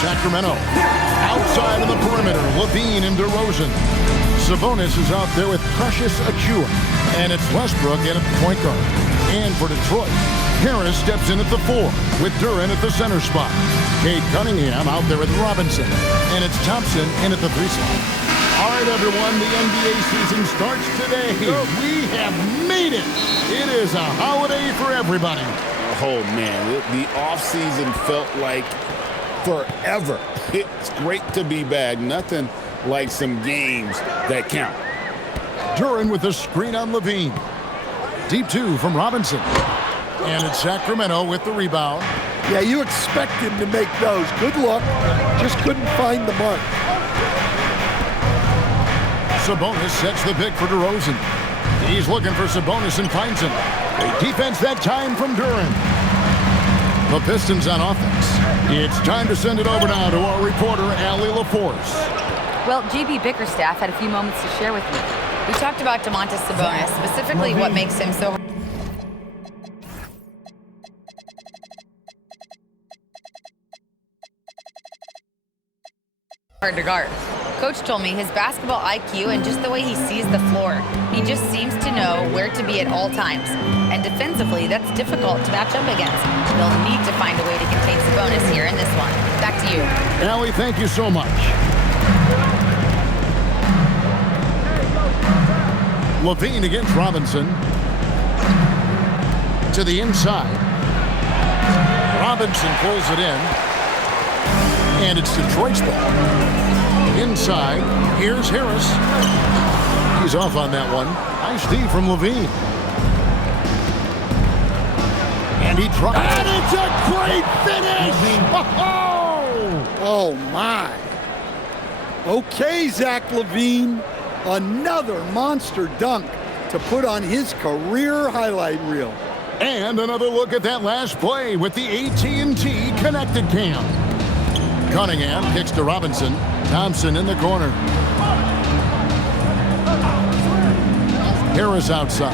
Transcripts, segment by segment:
Sacramento. Outside of the perimeter, Levine and DeRozan. Sabonis is out there with Precious Achiuwa. And it's Westbrook in at the point guard. And for Detroit, Harris steps in at the 4 with Duren at the center spot. Cade Cunningham out there with Robinson. And it's Thompson in at the 3 slot. All right, everyone, the NBA season starts today. We have made it. It is a holiday for everybody. Oh, man, the offseason felt like forever. It's great to be back. Nothing like some games that count. Duren with the screen on Levine. Deep 2 from Robinson. And it's Sacramento with the rebound. Yeah, you expect him to make those. Good luck. Just couldn't find the mark. Sabonis sets the pick for DeRozan. He's looking for Sabonis and finds him. A defense that time from Duren. The Pistons on offense. It's time to send it over now to our reporter, Allie LaForce. Well, GB Bickerstaff had a few moments to share with me. We talked about Domantas Sabonis, specifically what makes him so hard to guard. Coach told me his basketball IQ and just the way he sees the floor. He just seems to know where to be at all times. And defensively, that's difficult to match up against. They'll need to find a way to contain Sabonis here in this one. Back to you. Allie, thank you so much. Levine against Robinson. To the inside. Robinson pulls it in. And it's Detroit's ball. Inside, here's Harris. He's off on that one. Nice D from Levine. And he tries. And it's a great finish! Oh, my. Okay, Zach Levine. Another monster dunk to put on his career highlight reel. And another look at that last play with the AT&T connected cam. Cunningham kicks to Robinson. Thompson in the corner. Harris outside.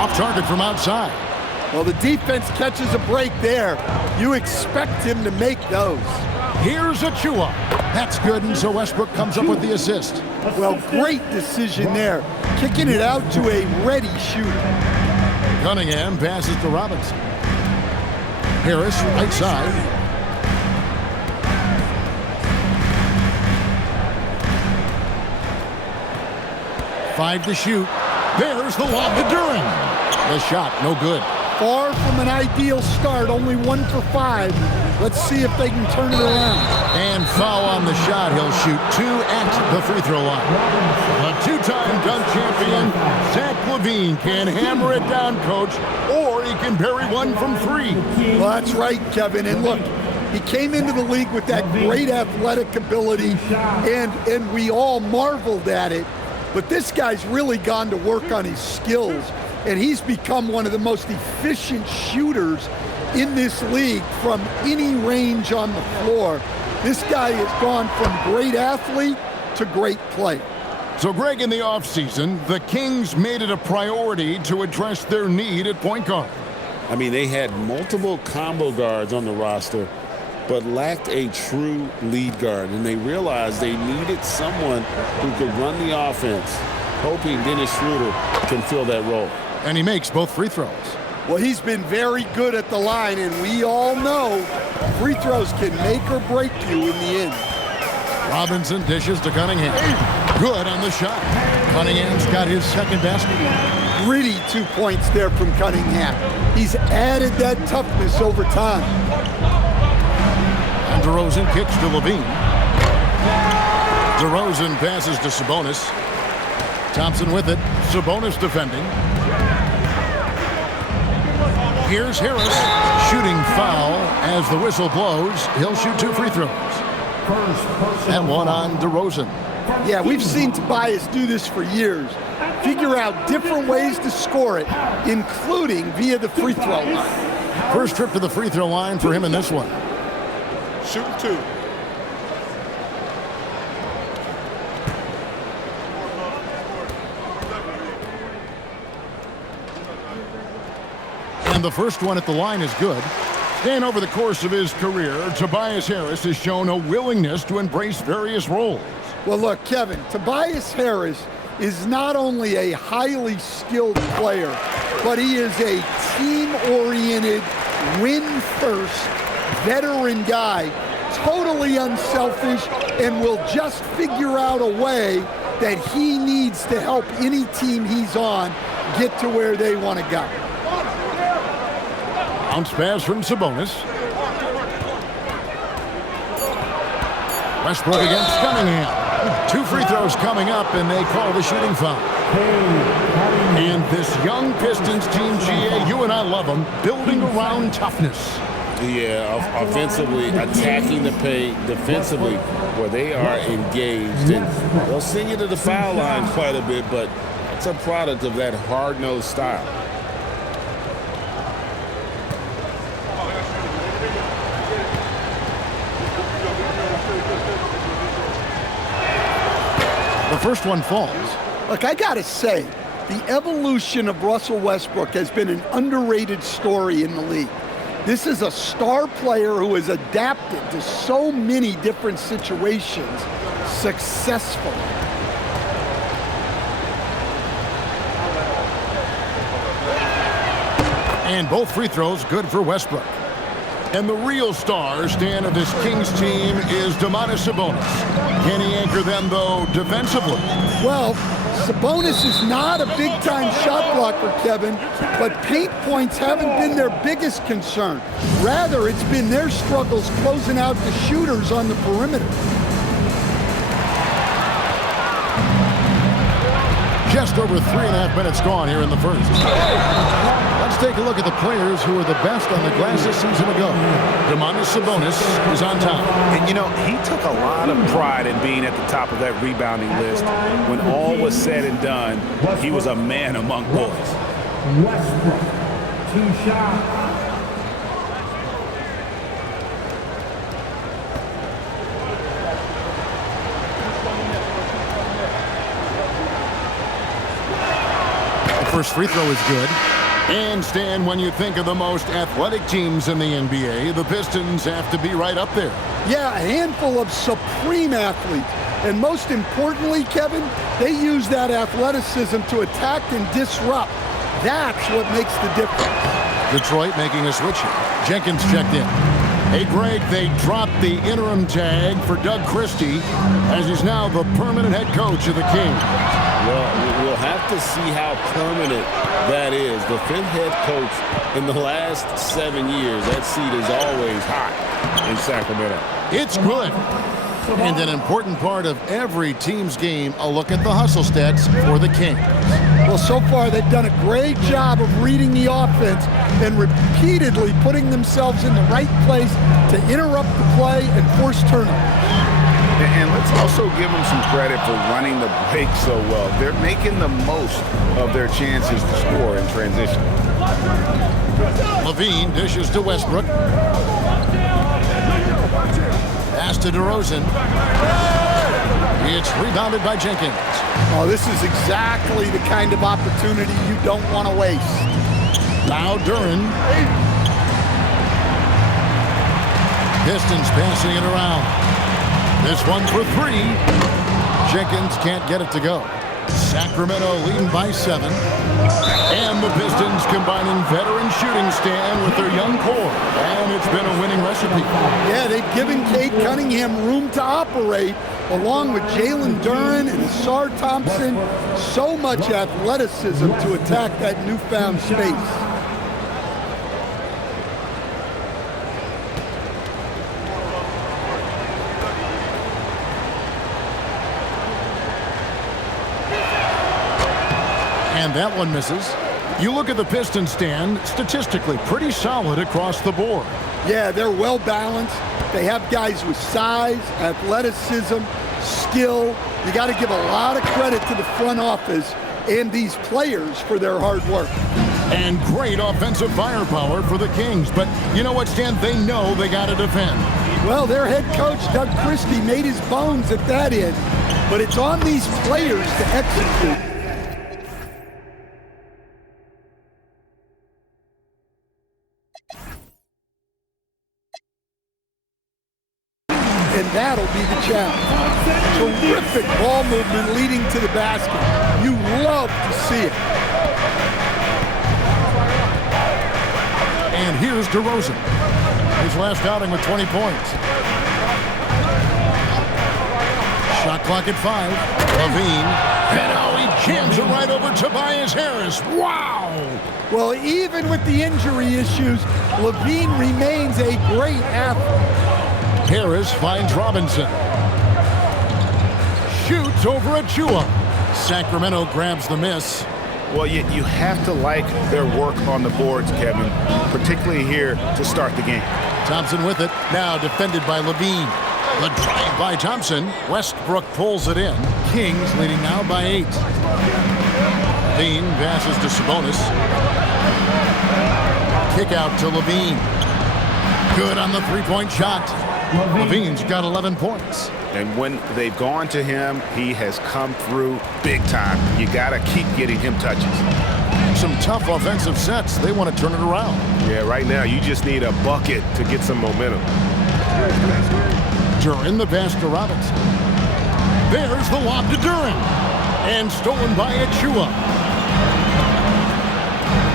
Off target from outside. Well, the defense catches a break there. You expect him to make those. Here's Achiuwa. That's good, and so Westbrook comes up with the assist. Well, great decision there. Kicking it out to a ready shooter. Cunningham passes to Robinson. Harris, right side. Five to shoot. There's the lob to Duren. The shot, no good. Far from an ideal start, only 1 for 5. Let's see if they can turn it around. And foul on the shot. He'll shoot 2 at the free throw line. A two-time dunk champion, Zach Levine, can hammer it down, Coach, or he can bury one from 3. Well, that's right, Kevin. And look, he came into the league with that great athletic ability, and we all marveled at it. But this guy's really gone to work on his skills, and he's become one of the most efficient shooters in this league from any range on the floor. This guy has gone from great athlete to great play. So, Greg, in the offseason, the Kings made it a priority to address their need at point guard. I mean, they had multiple combo guards on the roster, but lacked a true lead guard, and they realized they needed someone who could run the offense, hoping Dennis Schroeder can fill that role. And he makes both free throws. Well, he's been very good at the line, and we all know free throws can make or break you in the end. Robinson dishes to Cunningham. Good on the shot. Cunningham's got his second basket. Gritty 2 points there from Cunningham. He's added that toughness over time. And DeRozan kicks to Levine. DeRozan passes to Sabonis. Thompson with it. Sabonis defending. Here's Harris. Shooting foul as the whistle blows. He'll shoot 2 free throws. And one on DeRozan. Yeah, we've seen Tobias do this for years. Figure out different ways to score it, including via the free throw line. First trip to the free throw line for him in this one. Shoot 2. And the first one at the line is good. And over the course of his career, Tobias Harris has shown a willingness to embrace various roles. Well, look, Kevin, Tobias Harris is not only a highly skilled player, but he is a team-oriented, win-first, veteran guy, totally unselfish, and will just figure out a way that he needs to help any team he's on get to where they want to go. Bounce pass from Sabonis. Westbrook against Cunningham. 2 free throws coming up, and they call the shooting foul. And this young Pistons team, GA, you and I love them, building around toughness. Yeah, offensively, attacking the paint, defensively, where they are engaged. And they'll send you to the foul line quite a bit, but it's a product of that hard-nosed style. The first one falls. Look, I got to say, the evolution of Russell Westbrook has been an underrated story in the league. This is a star player who has adapted to so many different situations successfully. And both free throws good for Westbrook. And the real star, Stan, of this Kings team is Domantas Sabonis. Can he anchor them, though, defensively? Well, Sabonis is not a big-time shot blocker, Kevin, but paint points haven't been their biggest concern. Rather, it's been their struggles closing out the shooters on the perimeter. Just over 3.5 minutes gone here in the first. Let's take a look at the players who are the best on the glass a season ago. Domantas Sabonis is on top. And, you know, he took a lot of pride in being at the top of that rebounding list. When all was said and done, he was a man among boys. Westbrook, 2 shots. First free throw is good. And Stan, when you think of the most athletic teams in the NBA, the Pistons have to be right up there. Yeah, a handful of supreme athletes. And most importantly, Kevin, they use that athleticism to attack and disrupt. That's what makes the difference. Detroit making a switch here. Jenkins checked in. Hey, Greg, they dropped the interim tag for Doug Christie as he's now the permanent head coach of the Kings. Well, we'll have to see how permanent that is. The 5th head coach in the last 7 years. That seat is always hot in Sacramento. It's good. And an important part of every team's game, a look at the hustle stats for the Kings. Well, so far they've done a great job of reading the offense and repeatedly putting themselves in the right place to interrupt the play and force turnovers. And let's also give them some credit for running the break so well. They're making the most of their chances to score in transition. Levine dishes to Westbrook. Pass to DeRozan. It's rebounded by Jenkins. Oh, this is exactly the kind of opportunity you don't want to waste. Now Duran. Pistons passing it around. This one for 3. Jenkins can't get it to go. Sacramento leading by 7. And the Pistons combining veteran shooting stand with their young core. And it's been a winning recipe. Yeah, they've given Cade Cunningham room to operate, along with Jalen Duran and Asar Thompson. So much athleticism to attack that newfound space. And that one misses. You look at the Pistons stand, statistically pretty solid across the board. Yeah, they're well balanced. They have guys with size, athleticism, skill. You got to give a lot of credit to the front office and these players for their hard work. And great offensive firepower for the Kings. But you know what, Stan? They know they got to defend. Well, their head coach, Doug Christie, made his bones at that end. But it's on these players to execute. and that'll be the challenge. Terrific ball movement leading to the basket. You love to see it. And here's DeRozan. His last outing with 20 points. Shot clock at 5. Levine. And now he jams it right over Tobias Harris. Wow! Well, even with the injury issues, Levine remains a great athlete. Harris finds Robinson. Shoots over Achua. Sacramento grabs the miss. Well, you have to like their work on the boards, Kevin, particularly here to start the game. Thompson with it. Now defended by Levine. The drive by Thompson. Westbrook pulls it in. Kings leading now by 8. Levine passes to Sabonis. Kick out to Levine. Good on the three-point shot. Levine's got 11 points. And when they've gone to him, he has come through big time. You got to keep getting him touches. Some tough offensive sets. They want to turn it around. Yeah, right now you just need a bucket to get some momentum. Duran the pass to Robinson. There's the lob to Duran. And stolen by Achua.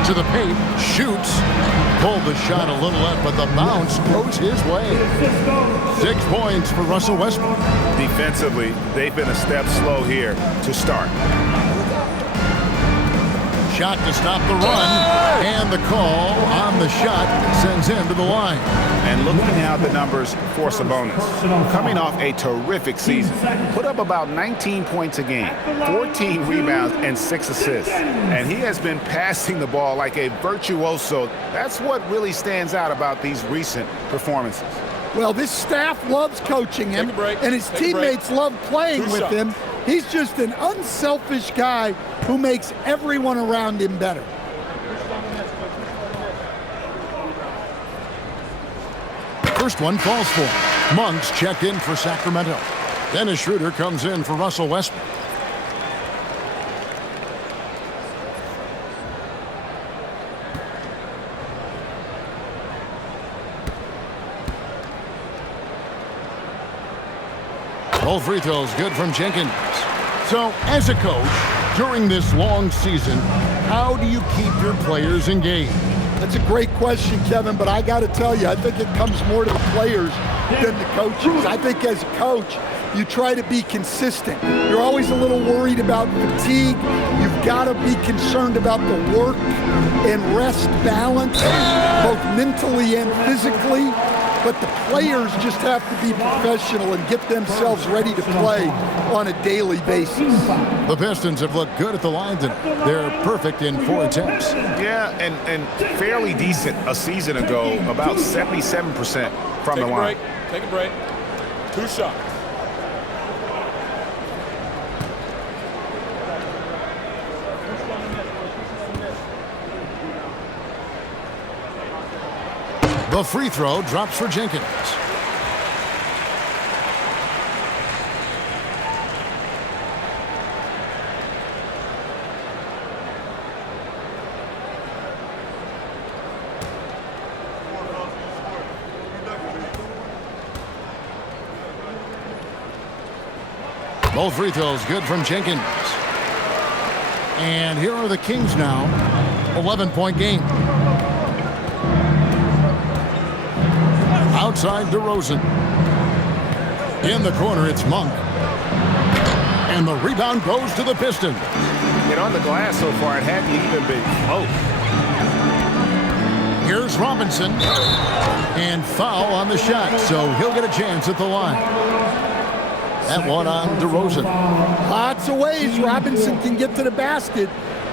To the paint. Shoots. Pulled the shot a little left, but the bounce goes his way. 6 points for Russell Westbrook. Defensively, they've been a step slow here to start. Shot to stop the run, and the call on the shot sends him to the line. And looking at the numbers for Sabonis, coming off a terrific season, put up about 19 points a game, 14 rebounds, and 6 assists. And he has been passing the ball like a virtuoso. That's what really stands out about these recent performances. Well, this staff loves coaching him, and his teammates love playing with him. He's just an unselfish guy who makes everyone around him better. First one falls for him. Monks checked in for Sacramento. Dennis Schroeder comes in for Russell Westbrook. Both free throws good from Jenkins. So, as a coach, during this long season, how do you keep your players engaged? That's a great question, Kevin, but I got to tell you, I think it comes more to the players than the coaches. I think as a coach, you try to be consistent. You're always a little worried about fatigue. You've got to be concerned about the work and rest balance, both mentally and physically. But the players just have to be professional and get themselves ready to play on a daily basis. The Pistons have looked good at the line tonight. They're perfect in 4 attempts. Yeah, and fairly decent a season ago, about 77% from the line. Take a break. 2 shots. The free throw drops for Jenkins. Both free throws good from Jenkins. And here are the Kings now. 11-point game. Outside DeRozan. In the corner, it's Monk. And the rebound goes to the Pistons. And on the glass so far, it hadn't even been close. Here's Robinson. And foul on the shot, so he'll get a chance at the line. That one on DeRozan. Lots of ways Robinson can get to the basket.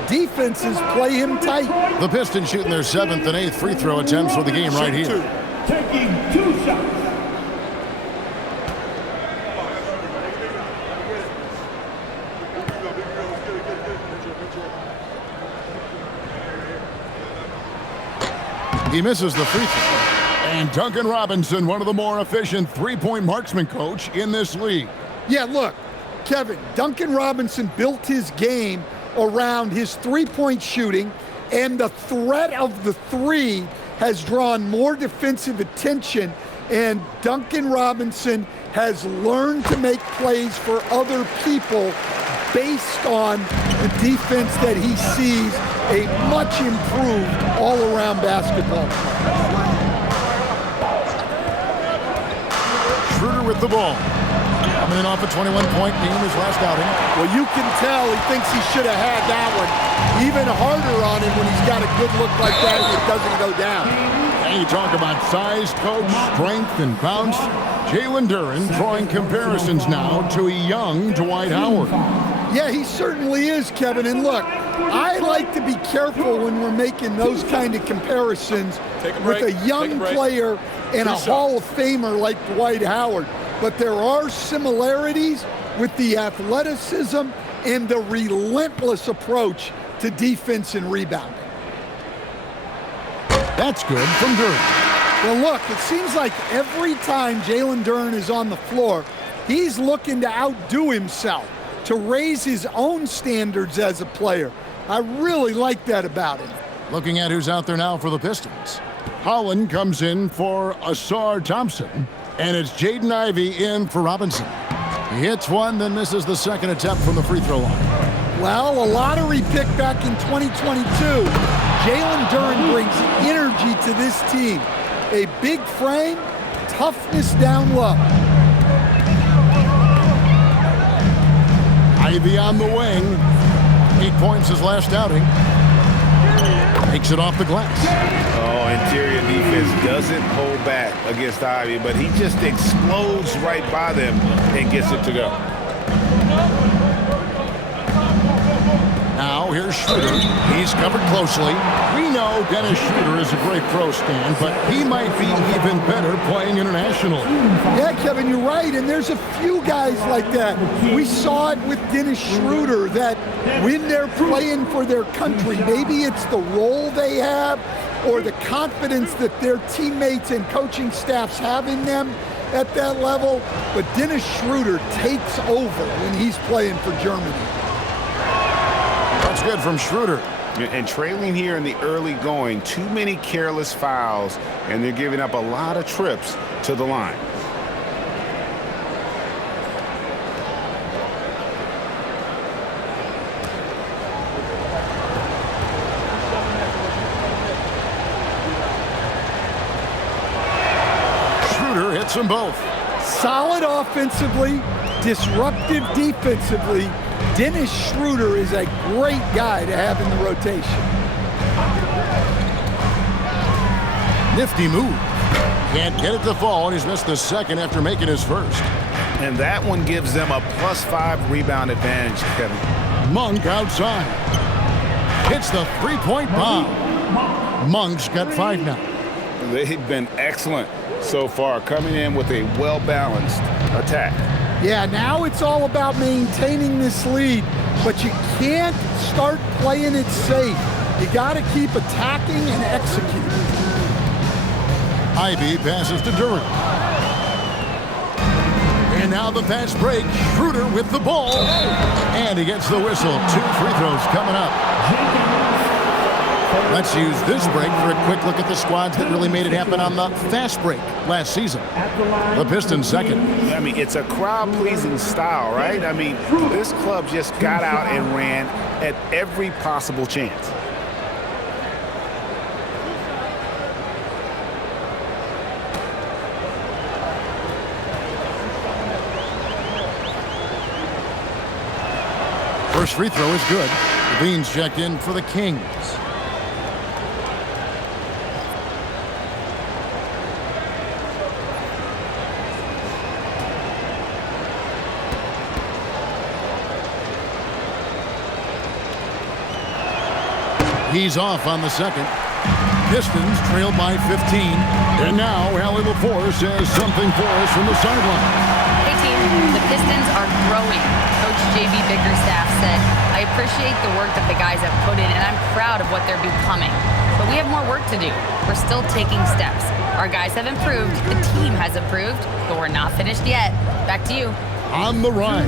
Defenses play him tight. The Pistons shooting their 7th and 8th free throw attempts for the game right here. Taking 2 shots. He misses the free throw. And Duncan Robinson, one of the more efficient three-point marksman coach in this league. Yeah, look, Kevin, Duncan Robinson built his game around his three-point shooting, and the threat of the three has drawn more defensive attention And Duncan Robinson has learned to make plays for other people based on the defense that he sees a much improved all-around basketball. Schroeder with the ball. Coming in off a 21-point game his last outing. Well, you can tell he thinks he should have had that one. Even harder on him when he's got a good look like that and it doesn't go down. And you talk about size, coach, strength, and bounce. Jalen Duren drawing comparisons now to a young Dwight Howard. Yeah, he certainly is, Kevin. And look, I like to be careful when we're making those kind of comparisons with a young player and a Hall of Famer like Dwight Howard. But there are similarities with the athleticism and the relentless approach to defense and rebounding. That's good from Duren. Well, look, it seems like every time Jalen Duren is on the floor, he's looking to outdo himself, to raise his own standards as a player. I really like that about him. Looking at who's out there now for the Pistons. Holland comes in for Asar Thompson, and it's Jaden Ivey in for Robinson. He hits one, then misses the second attempt from the free throw line. Well, a lottery pick back in 2022. Jalen Duren brings energy to this team. A big frame, toughness down low. Ivey on the wing. 8 points his last outing. Takes it off the glass. Oh, interior defense doesn't hold back against Ivey, but he just explodes right by them and gets it to go. Now here's Schroeder. He's covered closely. We know Dennis Schroeder is a great pro, Stan, but he might be even better playing international. Yeah, Kevin, you're right, and there's a few guys like that. We saw it with Dennis Schroeder, that when they're playing for their country, maybe it's the role they have or the confidence that their teammates and coaching staffs have in them at that level, but Dennis Schroeder takes over when he's playing for Germany. That's good from Schroeder. And trailing here in the early going, too many careless fouls, and they're giving up a lot of trips to the line. Schroeder hits them both. Solid offensively, disruptive defensively. Dennis Schroeder is a great guy to have in the rotation. Nifty move. Can't get it to fall, and he's missed the second after making his first. And that one gives them a +5 rebound advantage, Kevin. Monk outside. Hits the three-point bomb. Monk's got 5 now. They've been excellent so far, coming in with a well-balanced attack. Yeah, now it's all about maintaining this lead, but you can't start playing it safe. You got to keep attacking and executing. Ivey passes to Duren. And now the fast break. Schroeder with the ball. And he gets the whistle. 2 free throws coming up. Let's use this break for a quick look at the squads that really made it happen on the fast break last season. The Pistons second. I mean, it's a crowd-pleasing style, right? I mean, this club just got out and ran at every possible chance. First free throw is good. Levine's checked in for the Kings. He's off on the second. Pistons trail by 15. And now Allie LaForce has something for us from the sideline. Hey team, the Pistons are growing. Coach JB Bickerstaff said, I appreciate the work that the guys have put in and I'm proud of what they're becoming. But we have more work to do. We're still taking steps. Our guys have improved, the team has improved, but we're not finished yet. Back to you. On the rise.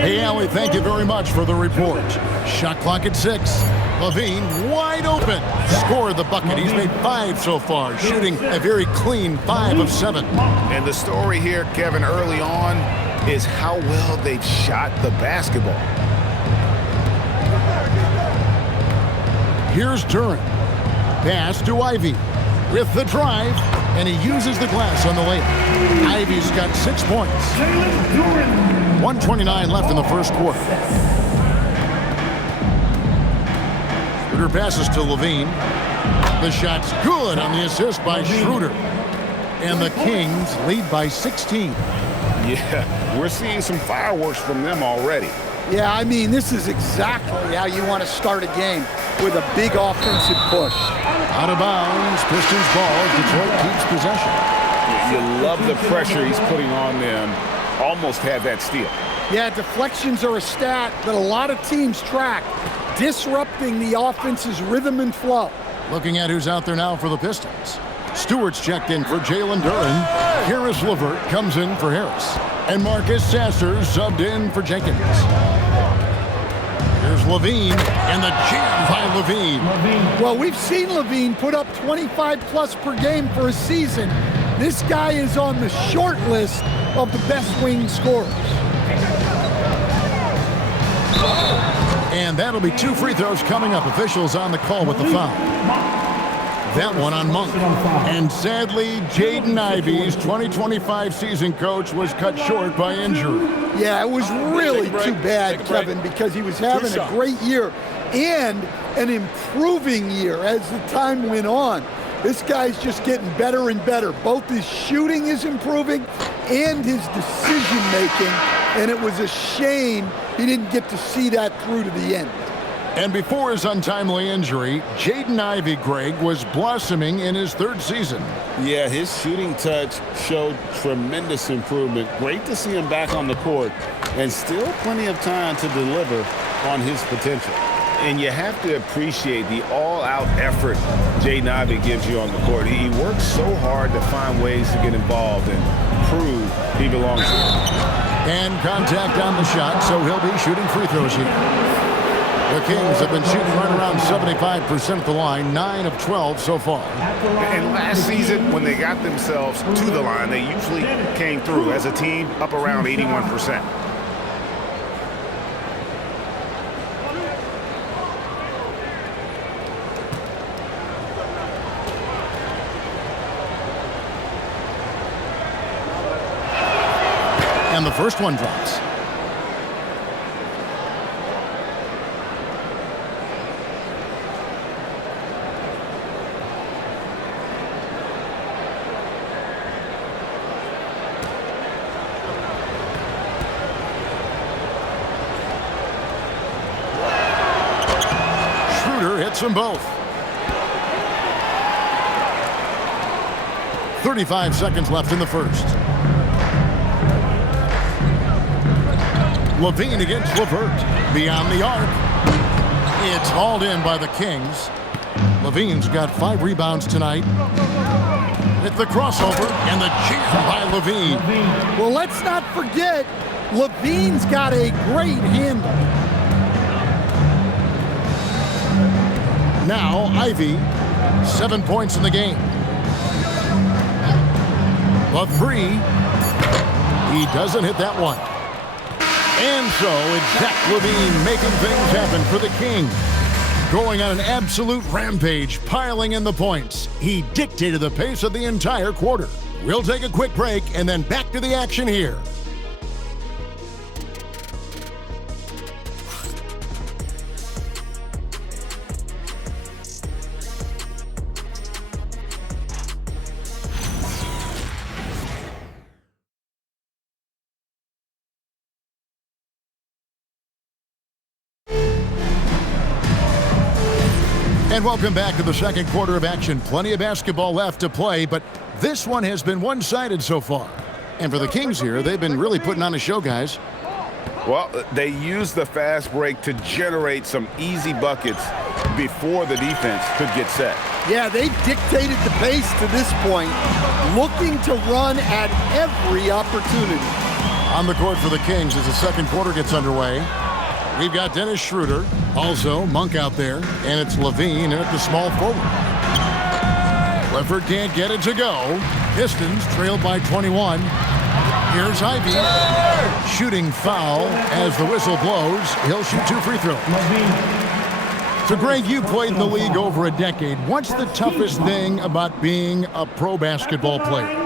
Hey, Allie, thank you very much for the report. Shot clock at 6. LaVine wide open. Scored the bucket. He's made 5 so far, shooting a very clean 5 of 7. And the story here, Kevin, early on is how well they've shot the basketball. Here's Duran. Pass to Ivy with the drive, and he uses the glass on the layup. Ivy's got 6 points. 1:29 left in the first quarter. Schroeder passes to LaVine. The shot's good on the assist by Schroeder. And the Kings lead by 16. Yeah, we're seeing some fireworks from them already. Yeah, I mean, this is exactly how you want to start a game, with a big offensive push. Out of bounds, Pistons ball as Detroit keeps possession. You love the pressure he's putting on them. Almost had that steal. Yeah, deflections are a stat that a lot of teams track, disrupting the offense's rhythm and flow. Looking at who's out there now for the Pistons. Stewart's checked in for Jalen Duran. Harris LeVert comes in for Harris. And Marcus Sasser subbed in for Jenkins. Here's LaVine, and the jam by LaVine. Well, we've seen LaVine put up 25-plus per game for a season. This guy is on the short list of the best wing scorers. And that'll be 2 free throws coming up. Officials on the call with the foul. That one on Monk. And sadly, Jaden Ivey's 2025 season coach was cut short by injury. Yeah, it was really too bad, Kevin, because he was having a great year and an improving year as the time went on. This guy's just getting better and better. Both his shooting is improving and his decision-making, and it was a shame he didn't get to see that through to the end. And before his untimely injury, Jaden Ivey, Greg, was blossoming in his 3rd season. Yeah, his shooting touch showed tremendous improvement. Great to see him back on the court, and still plenty of time to deliver on his potential. And you have to appreciate the all-out effort Jaden Ivey gives you on the court. He works so hard to find ways to get involved and prove he belongs here. And contact on the shot, so he'll be shooting free throws here. The Kings have been shooting right around 75% at the line, 9 of 12 so far. And last season, when they got themselves to the line, they usually came through as a team up around 81%. And the first one drops. Hits them both. 35 seconds left in the first. LaVine against LeVert. Beyond the arc. It's hauled in by the Kings. LaVine's got 5 rebounds tonight. It's the crossover and the jam by LaVine. Well, let's not forget, LaVine's got a great handle. Now, Ivy, 7 points in the game. A 3. He doesn't hit that one. And so, it's Zach LaVine making things happen for the Kings. Going on an absolute rampage, piling in the points. He dictated the pace of the entire quarter. We'll take a quick break and then back to the action here. And welcome back to the second quarter of action. Plenty of basketball left to play, but this one has been one-sided so far. And for the Kings here, they've been really putting on a show, guys. Well, they used the fast break to generate some easy buckets before the defense could get set. Yeah, they dictated the pace to this point, looking to run at every opportunity. On the court for the Kings as the second quarter gets underway. We've got Dennis Schroeder, also Monk out there, and it's Levine in at the small forward. Clifford can't get it to go. Pistons trailed by 21. Here's Ivy. Shooting foul as the whistle blows. He'll shoot 2 free throws. So, Greg, you played in the league over a decade. What's the toughest thing about being a pro basketball player?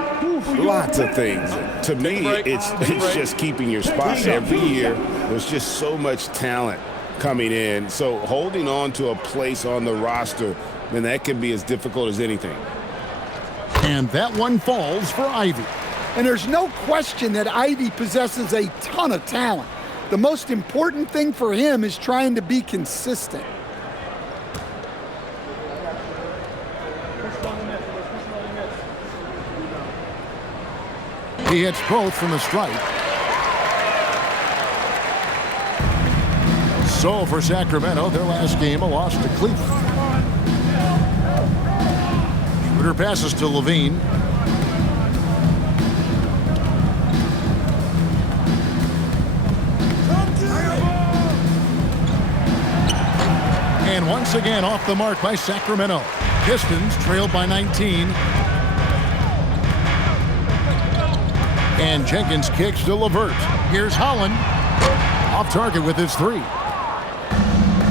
Lots of things. To me, it's just keeping your spot. Every year, there's just so much talent coming in. So holding on to a place on the roster, then that can be as difficult as anything. And that one falls for Ivy. And there's no question that Ivy possesses a ton of talent. The most important thing for him is trying to be consistent. He hits both from the stripe. So for Sacramento, their last game, a loss to Cleveland. Schroeder passes to Levine. And once again off the mark by Sacramento. Pistons trailed by 19. And Jenkins kicks to LeVert. Here's Holland. Off target with his 3.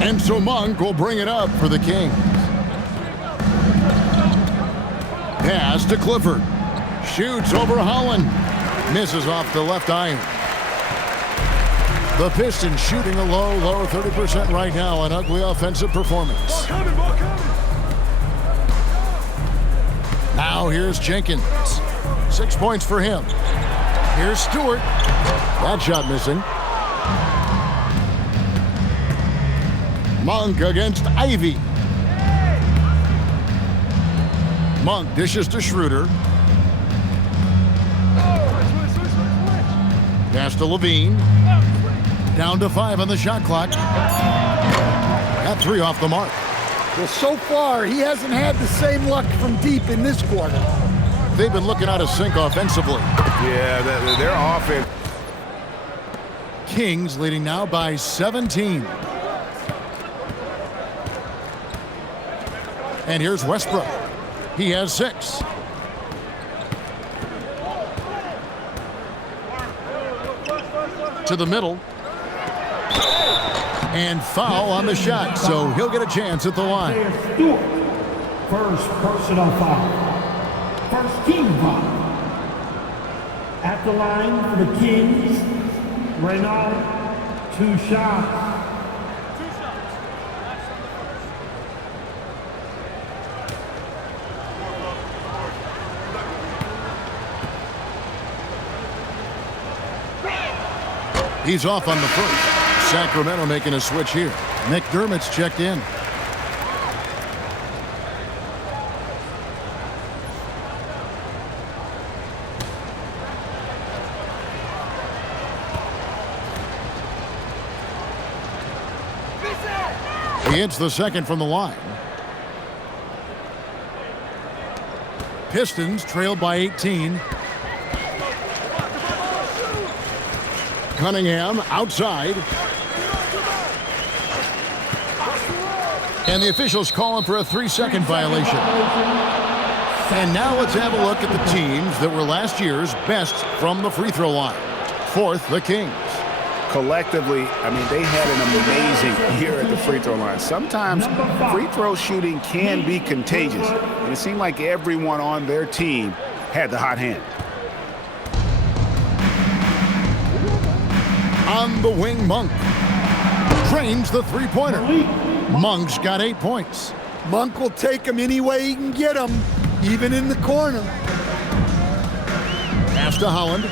And so Monk will bring it up for the Kings. Pass to Clifford. Shoots over Holland. Misses off the left iron. The Pistons shooting a low 30% right now. An ugly offensive performance. Now here's Jenkins. 6 points for him. Here's Stewart. That shot missing. Monk against Ivy. Monk dishes to Schroeder. Pass to Levine. Down to 5 on the shot clock. Got 3 off the mark. Well, so far, he hasn't had the same luck from deep in this quarter. They've been looking out of sync offensively. Yeah, their offense. Kings leading now by 17. And here's Westbrook. He has 6. To the middle. And foul on the shot, so he'll get a chance at the line. First personal foul. First team foul. At the line for the Kings, Renault, 2 shots. He's off on the first. Sacramento making a switch here. McDermott's checked in. He hits the second from the line. Pistons trailed by 18. Cunningham outside. And the officials calling for a 3-second violation. And now let's have a look at the teams that were last year's best from the free throw line. Fourth, the Kings. Collectively, I mean, they had an amazing year at the free throw line. Sometimes free throw shooting can be contagious, and it seemed like everyone on their team had the hot hand. On the wing, Monk trains the three-pointer. Monk's got 8 points. Monk will take him any way he can get him, even in the corner. Pass to Holland.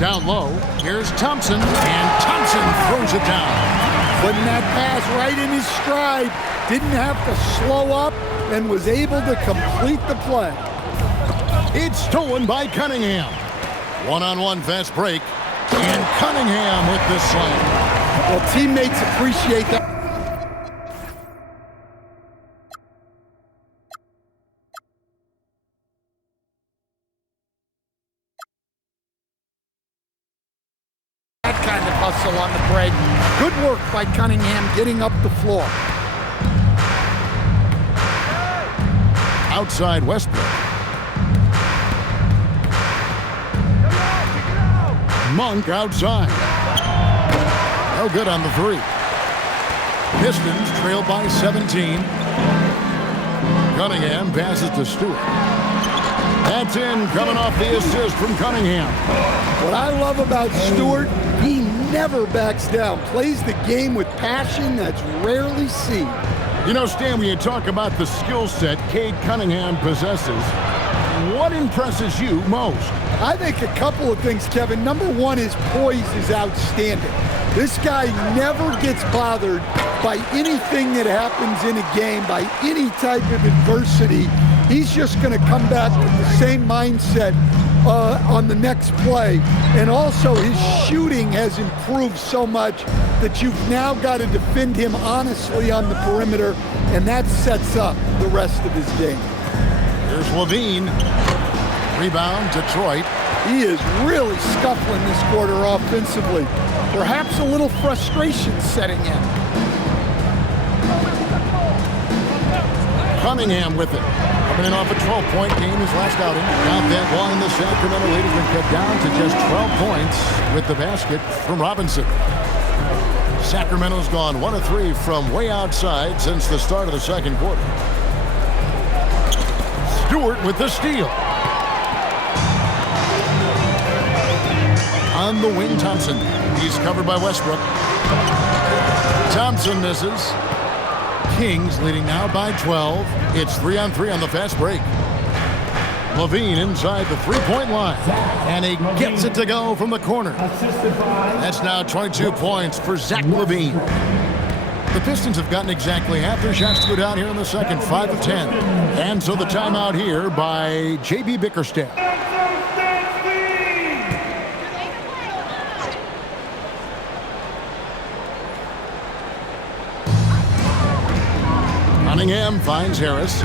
Down low. Here's Thompson, and Thompson throws it down. Putting that pass right in his stride. Didn't have to slow up and was able to complete the play. It's stolen by Cunningham. One-on-one fast break. And Cunningham with the slam. Well, teammates appreciate that. That kind of hustle. whistle on the break. Good work by Cunningham getting up the floor. Outside Westbrook. Monk outside. No good on the three. Pistons trail by 17. Cunningham passes to Stewart. That's in, coming off the assist from Cunningham. What I love about Stewart, he never backs down. Plays the game with passion that's rarely seen. You know, Stan, when you talk about the skill set Cade Cunningham possesses, what impresses you most? I think a couple of things, Kevin. Number one, his poise is outstanding. This guy never gets bothered by anything that happens in a game, by any type of adversity. He's just going to come back with the same mindset on the next play. And also, his shooting has improved so much that you've now got to defend him honestly on the perimeter, and that sets up the rest of his game. Here's Levine. Rebound, Detroit. He is really scuffling this quarter offensively. Perhaps a little frustration setting in. Cunningham with it. Coming in off a 12-point game his last outing. Got that one. The Sacramento lead has been cut down to just 12 points with the basket from Robinson. Sacramento's gone 1 of 3 from way outside since the start of the second quarter. Stewart with the steal. On the wing, Thompson. He's covered by Westbrook. Thompson misses. Kings leading now by 12. It's 3-on-3 on the fast break. Levine inside the three-point line. And he gets it to go from the corner. That's now 22 points for Zach Levine. The Pistons have gotten exactly half their shots to go down here in the second, 5 of 10. And so the timeout here by J.B. Bickerstaff. Cunningham finds Harris.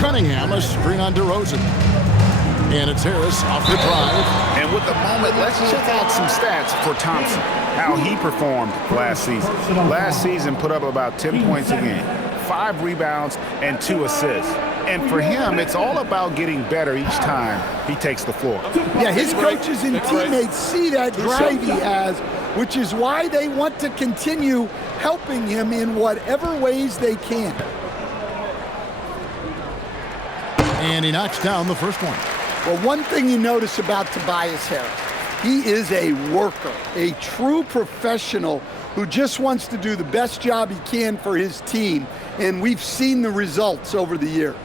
Cunningham, a screen on DeRozan. And it's Harris off the drive. And with the moment, let's check out some stats for Thompson, how he performed last season. Last season put up about 10 points a game, 5 rebounds, and 2 assists. And for him, it's all about getting better each time he takes the floor. Yeah, his coaches and teammates see that drive he has, which is why they want to continue helping him in whatever ways they can. And he knocks down the first one. Well, one thing you notice about Tobias Harris, he is a worker, a true professional who just wants to do the best job he can for his team, and we've seen the results over the years.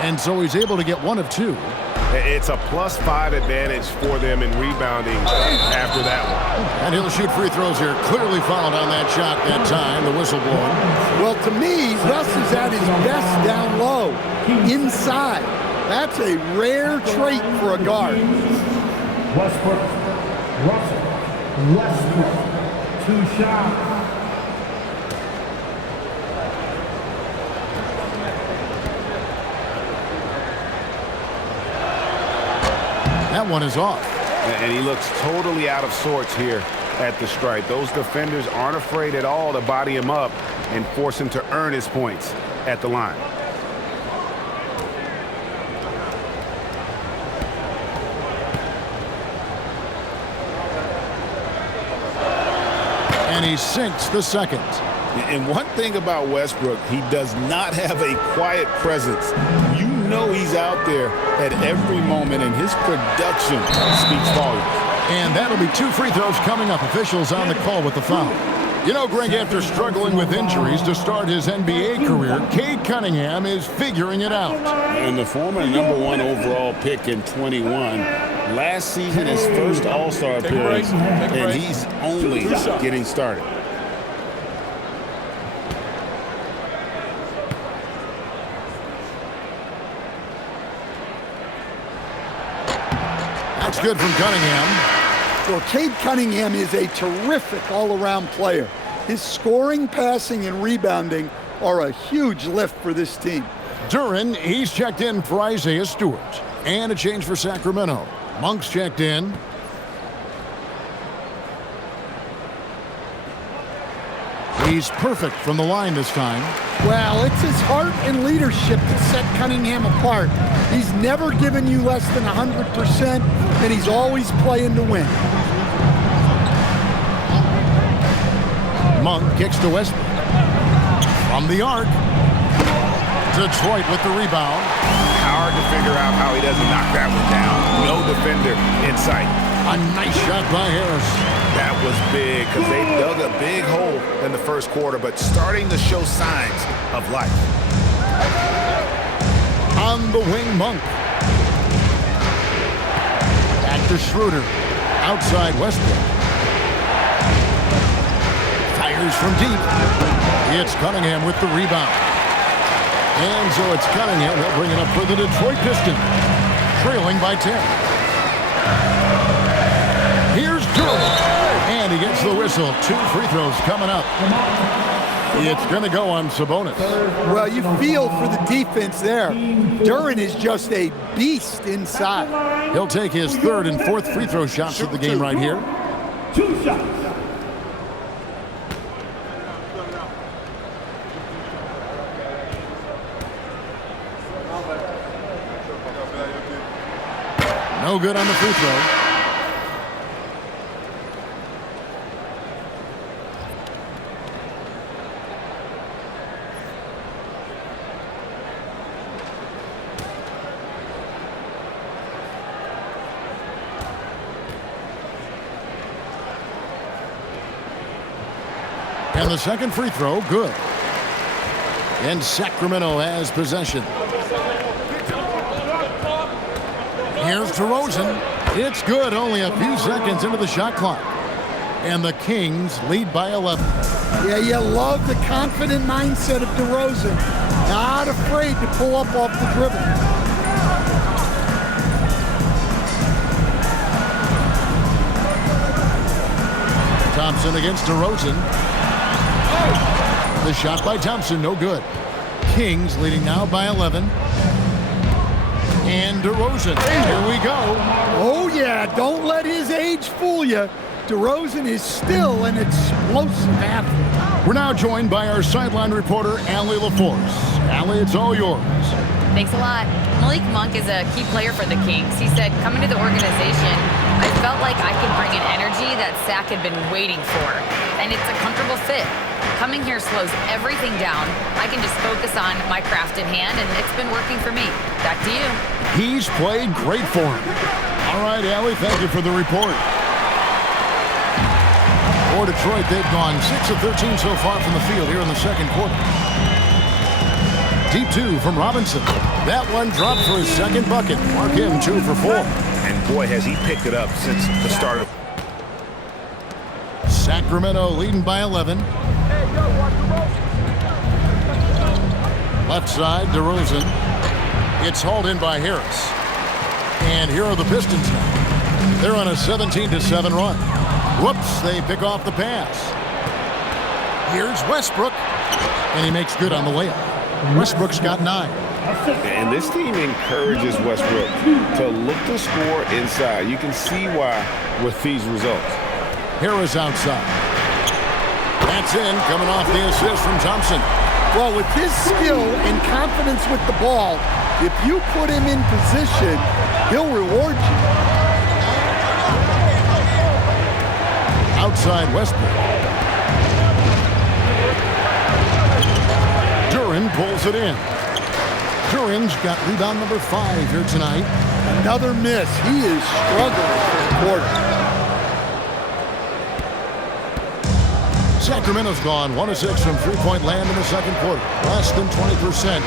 And so he's able to get 1 of 2. It's a +5 advantage for them in rebounding after that one. And he'll shoot free throws here. Clearly fouled on that shot that time, the whistle blowing. Well, to me, Russ is at his best down low, inside. That's a rare trait for a guard. Westbrook, Russell, Westbrook, 2 shots. That one is off. And he looks totally out of sorts here at the stripe. Those defenders aren't afraid at all to body him up and force him to earn his points at the line. And he sinks the second. And one thing about Westbrook, he does not have a quiet presence. You know he's out there at every moment, and his production speaks volumes. And that'll be 2 free throws coming up. Officials on the call with the foul. You know, Greg, after struggling with injuries to start his NBA career, Cade Cunningham is figuring it out. And the former #1 overall pick in 21, last season his first All-Star appearance, and he's only getting started. That's good from Cunningham. Well, Cade Cunningham is a terrific all-around player. His scoring, passing, and rebounding are a huge lift for this team. Duren, he's checked in for Isaiah Stewart. And a change for Sacramento. Monk's checked in. He's perfect from the line this time. Well, it's his heart and leadership that set Cunningham apart. He's never given you less than 100%, and he's always playing to win. Monk kicks to Westbrook. From the arc. Detroit with the rebound. Hard to figure out how he doesn't knock that one down. No defender in sight. A nice shot by Harris. That was big because they dug a big hole in the first quarter, but starting to show signs of life. On the wing, Monk. Back to Schroeder. Outside Westbrook. Fires from deep. It's Cunningham with the rebound. And so it's Cunningham. He'll bring it up for the Detroit Pistons. Trailing by 10. Here's Duren. And he gets the whistle. 2 free throws coming up. It's going to go on Sabonis. Well, you feel for the defense there. Duren is just a beast inside. He'll take his 3rd and 4th free throw shots of the game right here. 2 shots. No good on the free throw. And the second free throw, good. And Sacramento has possession. Here's DeRozan. It's good, only a few seconds into the shot clock. And the Kings lead by 11. Yeah, you love the confident mindset of DeRozan. Not afraid to pull up off the dribble. Thompson against DeRozan. The shot by Thompson, no good. Kings leading now by 11. And DeRozan, here we go. Oh yeah, don't let his age fool you. DeRozan is still an explosive athlete. We're now joined by our sideline reporter, Allie LaForce. Allie, it's all yours. Thanks a lot. Malik Monk is a key player for the Kings. He said, coming to the organization, I felt like I could bring an energy that Sac had been waiting for. And it's a comfortable fit. Coming here slows everything down. I can just focus on my craft in hand, and it's been working for me. Back to you. He's played great for him. All right, Allie, thank you for the report. For Detroit, they've gone 6 of 13 so far from the field here in the second quarter. Deep 2 from Robinson. That one dropped for his second bucket. Mark him 2 for 4. And boy, has he picked it up since the start of. Sacramento leading by 11. Left side, DeRozan. It's hauled in by Harris. And here are the Pistons now. They're on a 17-7 run. Whoops, they pick off the pass. Here's Westbrook. And he makes good on the layup. Westbrook's got 9. And this team encourages Westbrook to look to score inside. You can see why with these results. Harris outside. That's in, coming off the assist from Thompson. Well, with his skill and confidence with the ball, if you put him in position, he'll reward you. Outside Westbrook. Duren pulls it in. Duren's got rebound number 5 here tonight. Another miss. He is struggling for the quarter. Sacramento's gone 1 of 6 from three-point land in the second quarter. Less than 20%,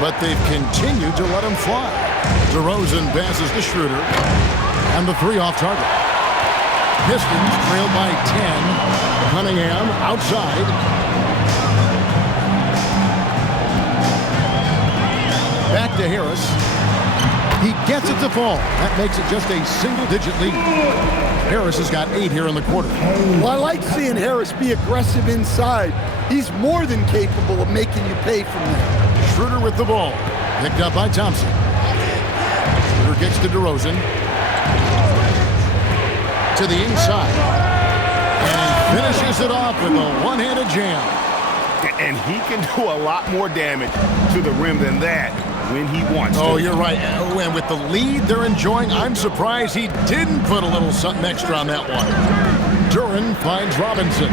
but they've continued to let him fly. DeRozan passes to Schroeder, and the 3 off target. Pistons trailed by 10. Cunningham outside. Back to Harris. He gets it to fall. That makes it just a single-digit lead. Harris has got 8 here in the quarter. Well, I like seeing Harris be aggressive inside. He's more than capable of making you pay from there. Schroeder with the ball. Picked up by Thompson. Schroeder gets to DeRozan. To the inside. And he finishes it off with a one-handed jam. And he can do a lot more damage to the rim than that when he wants to. Oh, you're right. And with the lead they're enjoying, I'm surprised he didn't put a little something extra on that one. Duran finds Robinson.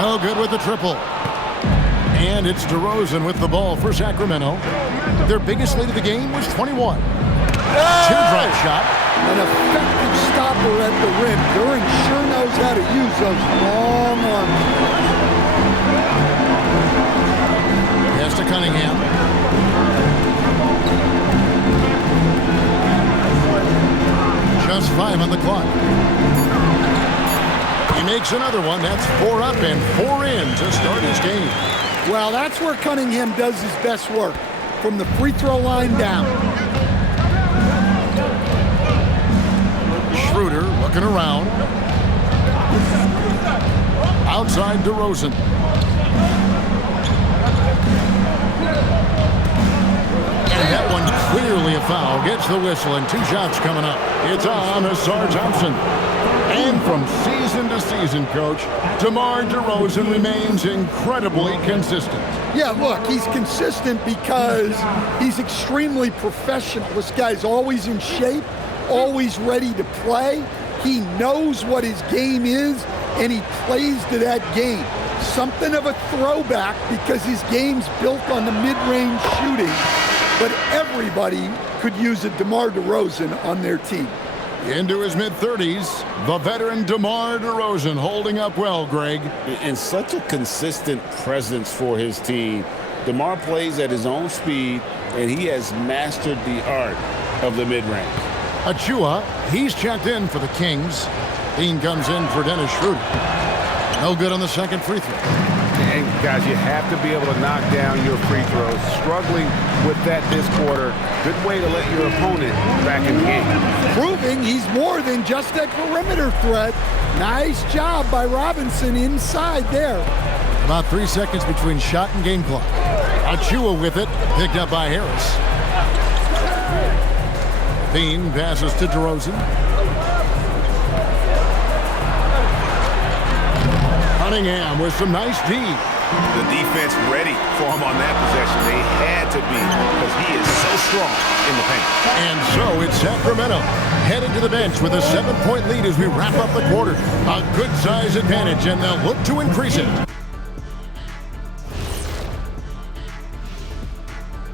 No good with the triple. And it's DeRozan with the ball for Sacramento. Their biggest lead of the game was 21. Teardrop shot. An effective stopper at the rim. Duran sure knows how to use those long arms. Pass to Cunningham. Just 5 on the clock. He makes another one. That's 4 up and 4 in to start his game. Well, that's where Cunningham does his best work, from the free throw line down. Schroeder looking around. Outside DeRozan. And that one clearly a foul. Gets the whistle and 2 shots coming up. It's on Asar Thompson. And from season to season, Coach, DeMar DeRozan remains incredibly consistent. Yeah, look, he's consistent because he's extremely professional. This guy's always in shape, always ready to play. He knows what his game is, and he plays to that game. Something of a throwback because his game's built on the mid-range shooting, but everybody could use a DeMar DeRozan on their team. Into his mid-30s, the veteran DeMar DeRozan holding up well, Greg. And such a consistent presence for his team. DeMar plays at his own speed, and he has mastered the art of the mid-range. Achua, he's checked in for the Kings. Dean comes in for Dennis Schroeder. No good on the second free throw. And guys, you have to be able to knock down your free throws. Struggling with that this quarter, good way to let your opponent back in the game. Proving he's more than just a perimeter threat. Nice job by Robinson inside there. About 3 seconds between shot and game clock. Achua with it, picked up by Harris. Dean passes to DeRozan. Cunningham with some nice D. The defense ready for him on that possession. They had to be because he is so strong in the paint. And so it's Sacramento headed to the bench with a 7-point lead as we wrap up the quarter. A good size advantage, and they'll look to increase it.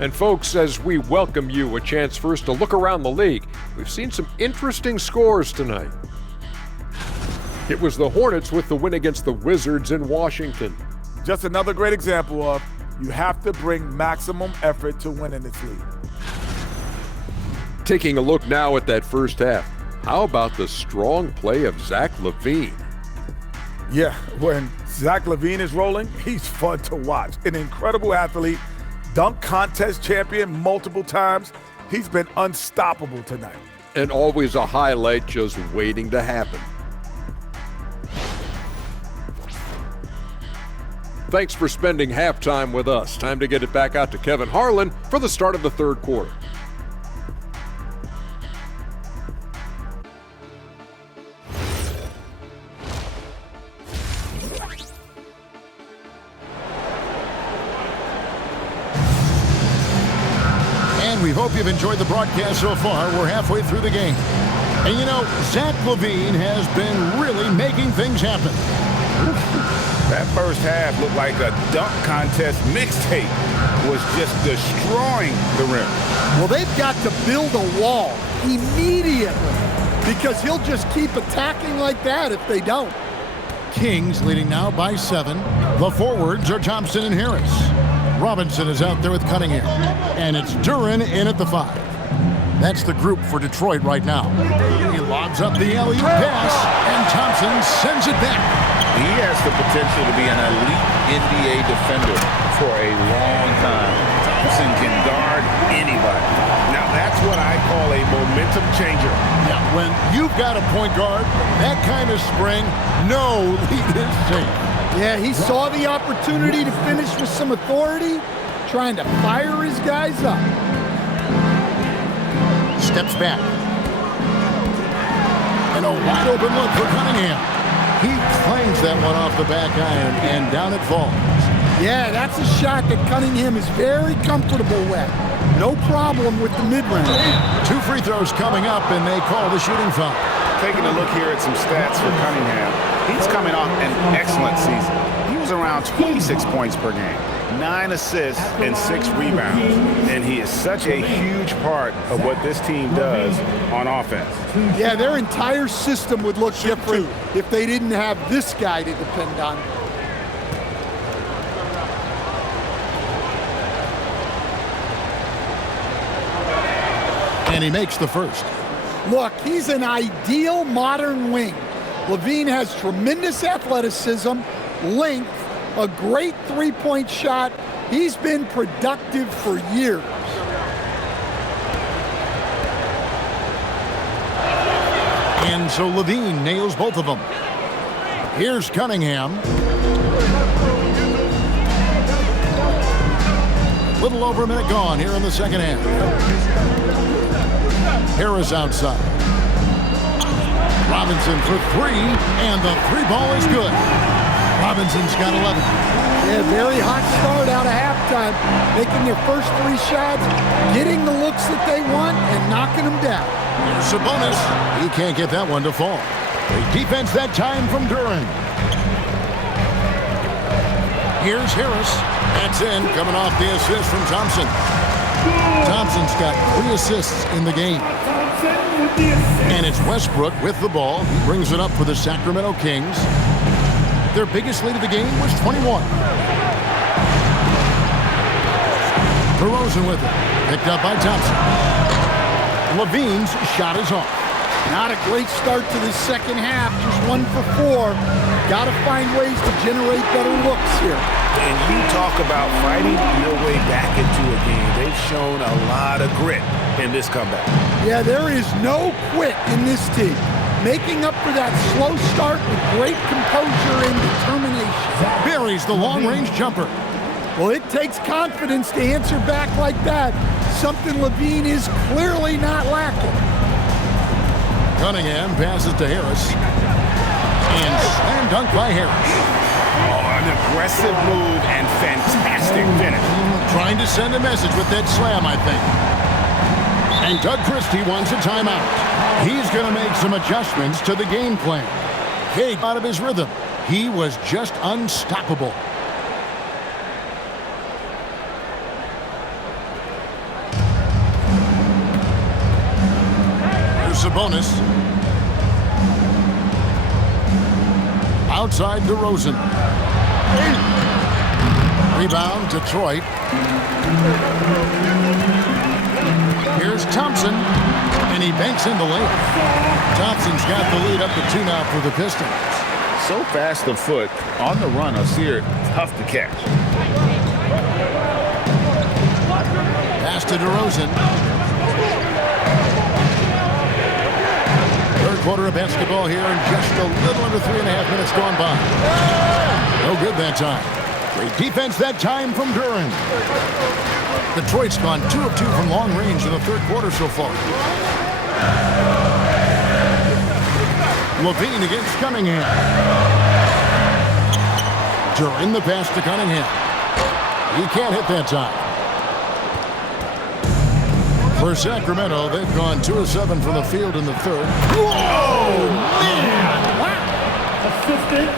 And folks, as we welcome you a chance first to look around the league, we've seen some interesting scores tonight. It was the Hornets with the win against the Wizards in Washington. Just another great example of you have to bring maximum effort to win in this league. Taking a look now at that first half, how about the strong play of Zach LaVine? Yeah, when Zach LaVine is rolling, he's fun to watch. An incredible athlete, dunk contest champion multiple times. He's been unstoppable tonight. And always a highlight just waiting to happen. Thanks for spending halftime with us. Time to get it back out to Kevin Harlan for the start of the third quarter. And we hope you've enjoyed the broadcast so far. We're halfway through the game. And you know, Zach LaVine has been really making things happen. That first half looked like a dunk contest mixtape. Was just destroying the rim. Well, they've got to build a wall immediately because he'll just keep attacking like that if they don't. Kings leading now by 7. The forwards are Thompson and Harris. Robinson is out there with Cunningham. And it's Duran in at the 5. That's the group for Detroit right now. He lobs up the alley-oop pass, and Thompson sends it back. He has the potential potential to be an elite NBA defender for a long time. Thompson can guard anybody. Now that's what I call a momentum changer. Yeah, when you've got a point guard, that kind of spring, no lead is safe. Yeah, he saw the opportunity to finish with some authority, trying to fire his guys up. Steps back. And a wide open look for Cunningham. He clangs that one off the back iron, and down it falls. Yeah, that's a shot that Cunningham is very comfortable with. No problem with the mid-range. 2 free throws coming up, and they call the shooting foul. Taking a look here at some stats for Cunningham, he's coming off an excellent season. He was around 26 points per game, 9 assists, and 6 rebounds. And he is such a huge part of what this team does on offense. Yeah, their entire system would look different if they didn't have this guy to depend on. And he makes the first. Look, he's an ideal modern wing. Levine has tremendous athleticism, length, a great three-point shot. He's been productive for years. And so Levine nails both of them. Here's Cunningham. Little over a minute gone here in the second half. Harris outside. Robinson for 3, and the 3 ball is good. Robinson's got 11. Yeah, very hot start out of halftime. Making their first 3 shots, getting the looks that they want, and knocking them down. Here's Sabonis. He can't get that one to fall. Great defense that time from Duran. Here's Harris. That's in, coming off the assist from Thompson. Thompson's got 3 assists in the game. And it's Westbrook with the ball. He brings it up for the Sacramento Kings. Their biggest lead of the game was 21. DeRozan with it. Picked up by Thompson. Levine's shot is off. Not a great start to the second half. Just 1 for 4. Got to find ways to generate better looks here. And you talk about fighting your way back into a game. They've shown a lot of grit in this comeback. Yeah, there is no quit in this team. Making up for that slow start with great composure and determination. Buries the long-range jumper. Well, it takes confidence to answer back like that. Something Levine is clearly not lacking. Cunningham passes to Harris. And slam dunk by Harris. Oh, an aggressive move and fantastic finish. Trying to send a message with that slam, I think. And Doug Christie wants a timeout. He's going to make some adjustments to the game plan. Cade out of his rhythm. He was just unstoppable. Here's Sabonis. Outside DeRozan. Rebound, Detroit. Here's Thompson, and he banks in the lane. Thompson's got the lead up to 2 now for the Pistons. So fast of foot on the run, Asir, tough to catch. Pass to DeRozan. Third quarter of basketball here, and just a little under 3.5 minutes gone by. No good that time. Great defense that time from Duran. Detroit's gone 2 of 2 from long range in the third quarter so far. Levine against Cunningham. Duran the pass to Cunningham. He can't hit that time. For Sacramento, they've gone 2 of 7 from the field in the third. Whoa, man! Wow.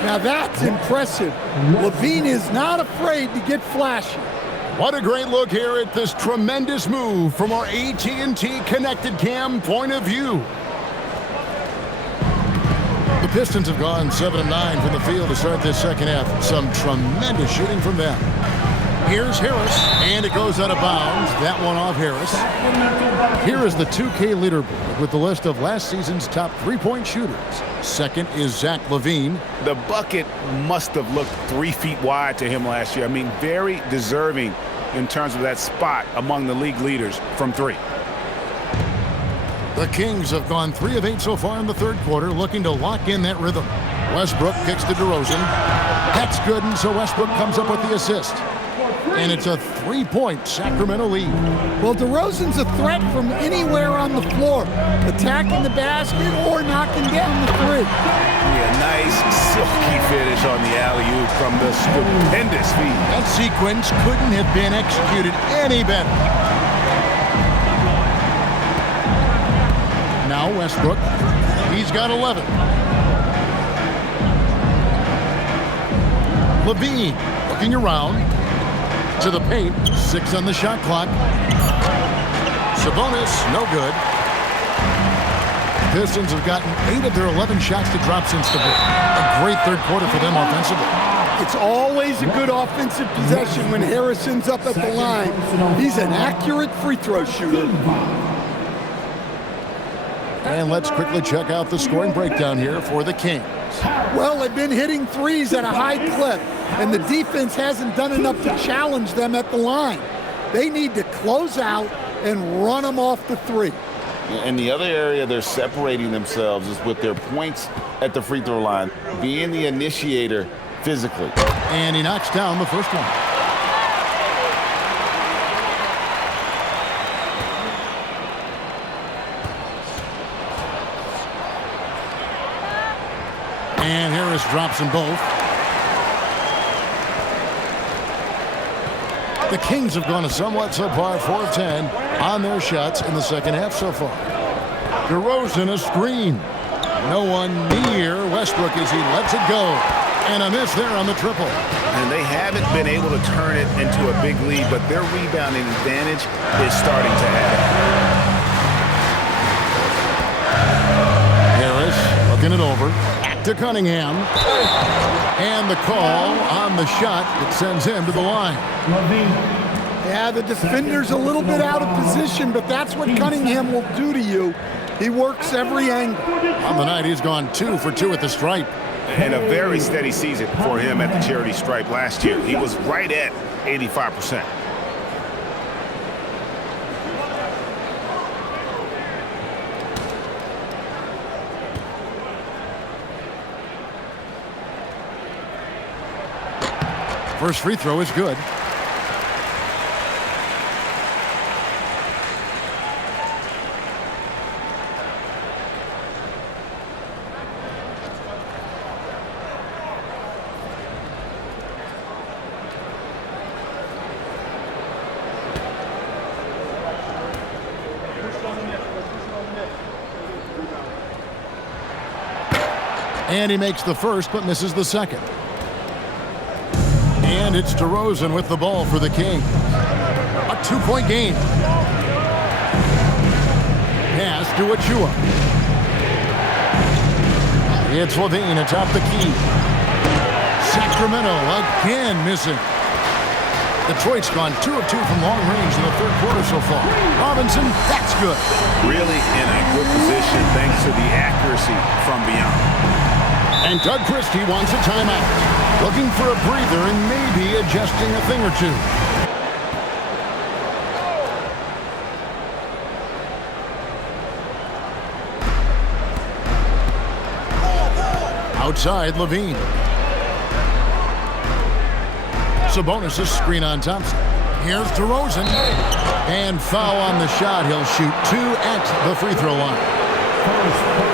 Now that's impressive. Levine is not afraid to get flashy. What a great look here at this tremendous move from our AT&T Connected Cam point of view. The Pistons have gone 7 of 9 from the field to start this second half. Some tremendous shooting from them. Here's Harris, and it goes out of bounds. That one off Harris. Here is the 2K leaderboard with the list of last season's top three-point shooters. Second is Zach LaVine. The bucket must have looked 3 feet wide to him last year. I mean, very deserving in terms of that spot among the league leaders from three. The Kings have gone 3 of 8 so far in the third quarter, looking to lock in that rhythm. Westbrook kicks to DeRozan. That's good, and so Westbrook comes up with the assist. And it's a 3-point Sacramento lead. Well, DeRozan's a threat from anywhere on the floor, attacking the basket or knocking down the three. Yeah, nice silky finish on the alley-oop from the stupendous feed. That sequence couldn't have been executed any better. Now Westbrook, he's got 11. LaVine looking around to the paint, 6 on the shot clock. Sabonis, no good. Pistons have gotten 8 of their 11 shots to drop since the break. A great third quarter for them offensively. It's always a good offensive possession when Harrison's up at the line. He's an accurate free throw shooter. And let's quickly check out the scoring breakdown here for the Kings. Well, they've been hitting threes at a high clip, and the defense hasn't done enough to challenge them at the line. They need to close out and run them off the three. And the other area they're separating themselves is with their points at the free throw line, being the initiator physically. And he knocks down the first one. And Harris drops them both. The Kings have gone a somewhat subpar 4 of 10 on their shots in the second half so far. DeRozan a screen. No one near Westbrook as he lets it go. And a miss there on the triple. And they haven't been able to turn it into a big lead, but their rebounding advantage is starting to add up. Harris looking it over. To Cunningham, and the call on the shot that sends him to the line. Yeah, the defender's a little bit out of position, but that's what Cunningham will do to you. He works every angle. On the night, he's gone 2 for 2 at the stripe. And a very steady season for him at the charity stripe last year. He was right at 85%. First free throw is good. And he makes the first but misses the second. And it's DeRozan with the ball for the Kings. A 2-point game. Pass to Achua. It's LaVine atop the key. Sacramento again missing. Detroit's gone 2 of 2 from long range in the third quarter so far. Robinson, that's good. Really in a good position thanks to the accuracy from beyond. And Doug Christie wants a timeout. Looking for a breather and maybe adjusting a thing or two. Outside, LaVine. Sabonis' screen on Thompson. Here's DeRozan. And foul on the shot. He'll shoot 2 at the free throw line.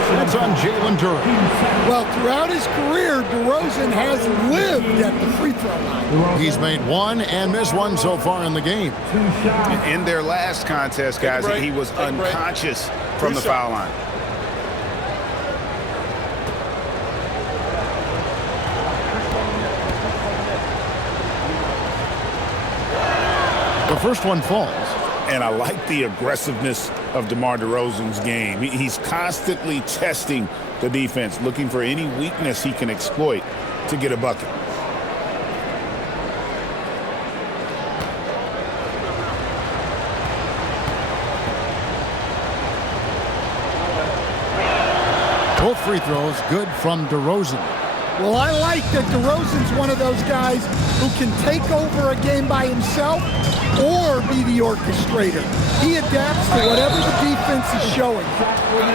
That's on Jalen Durant. Well, throughout his career, DeRozan has lived at the free throw line. He's made 1 and missed 1 so far in the game. In their last contest, guys, he was unconscious from the foul line. The first one falls. And I like the aggressiveness of DeMar DeRozan's game. He's constantly testing the defense, looking for any weakness he can exploit to get a bucket. Both free throws good from DeRozan. Well, I like that DeRozan's one of those guys who can take over a game by himself or be the orchestrator. He adapts to whatever the defense is showing.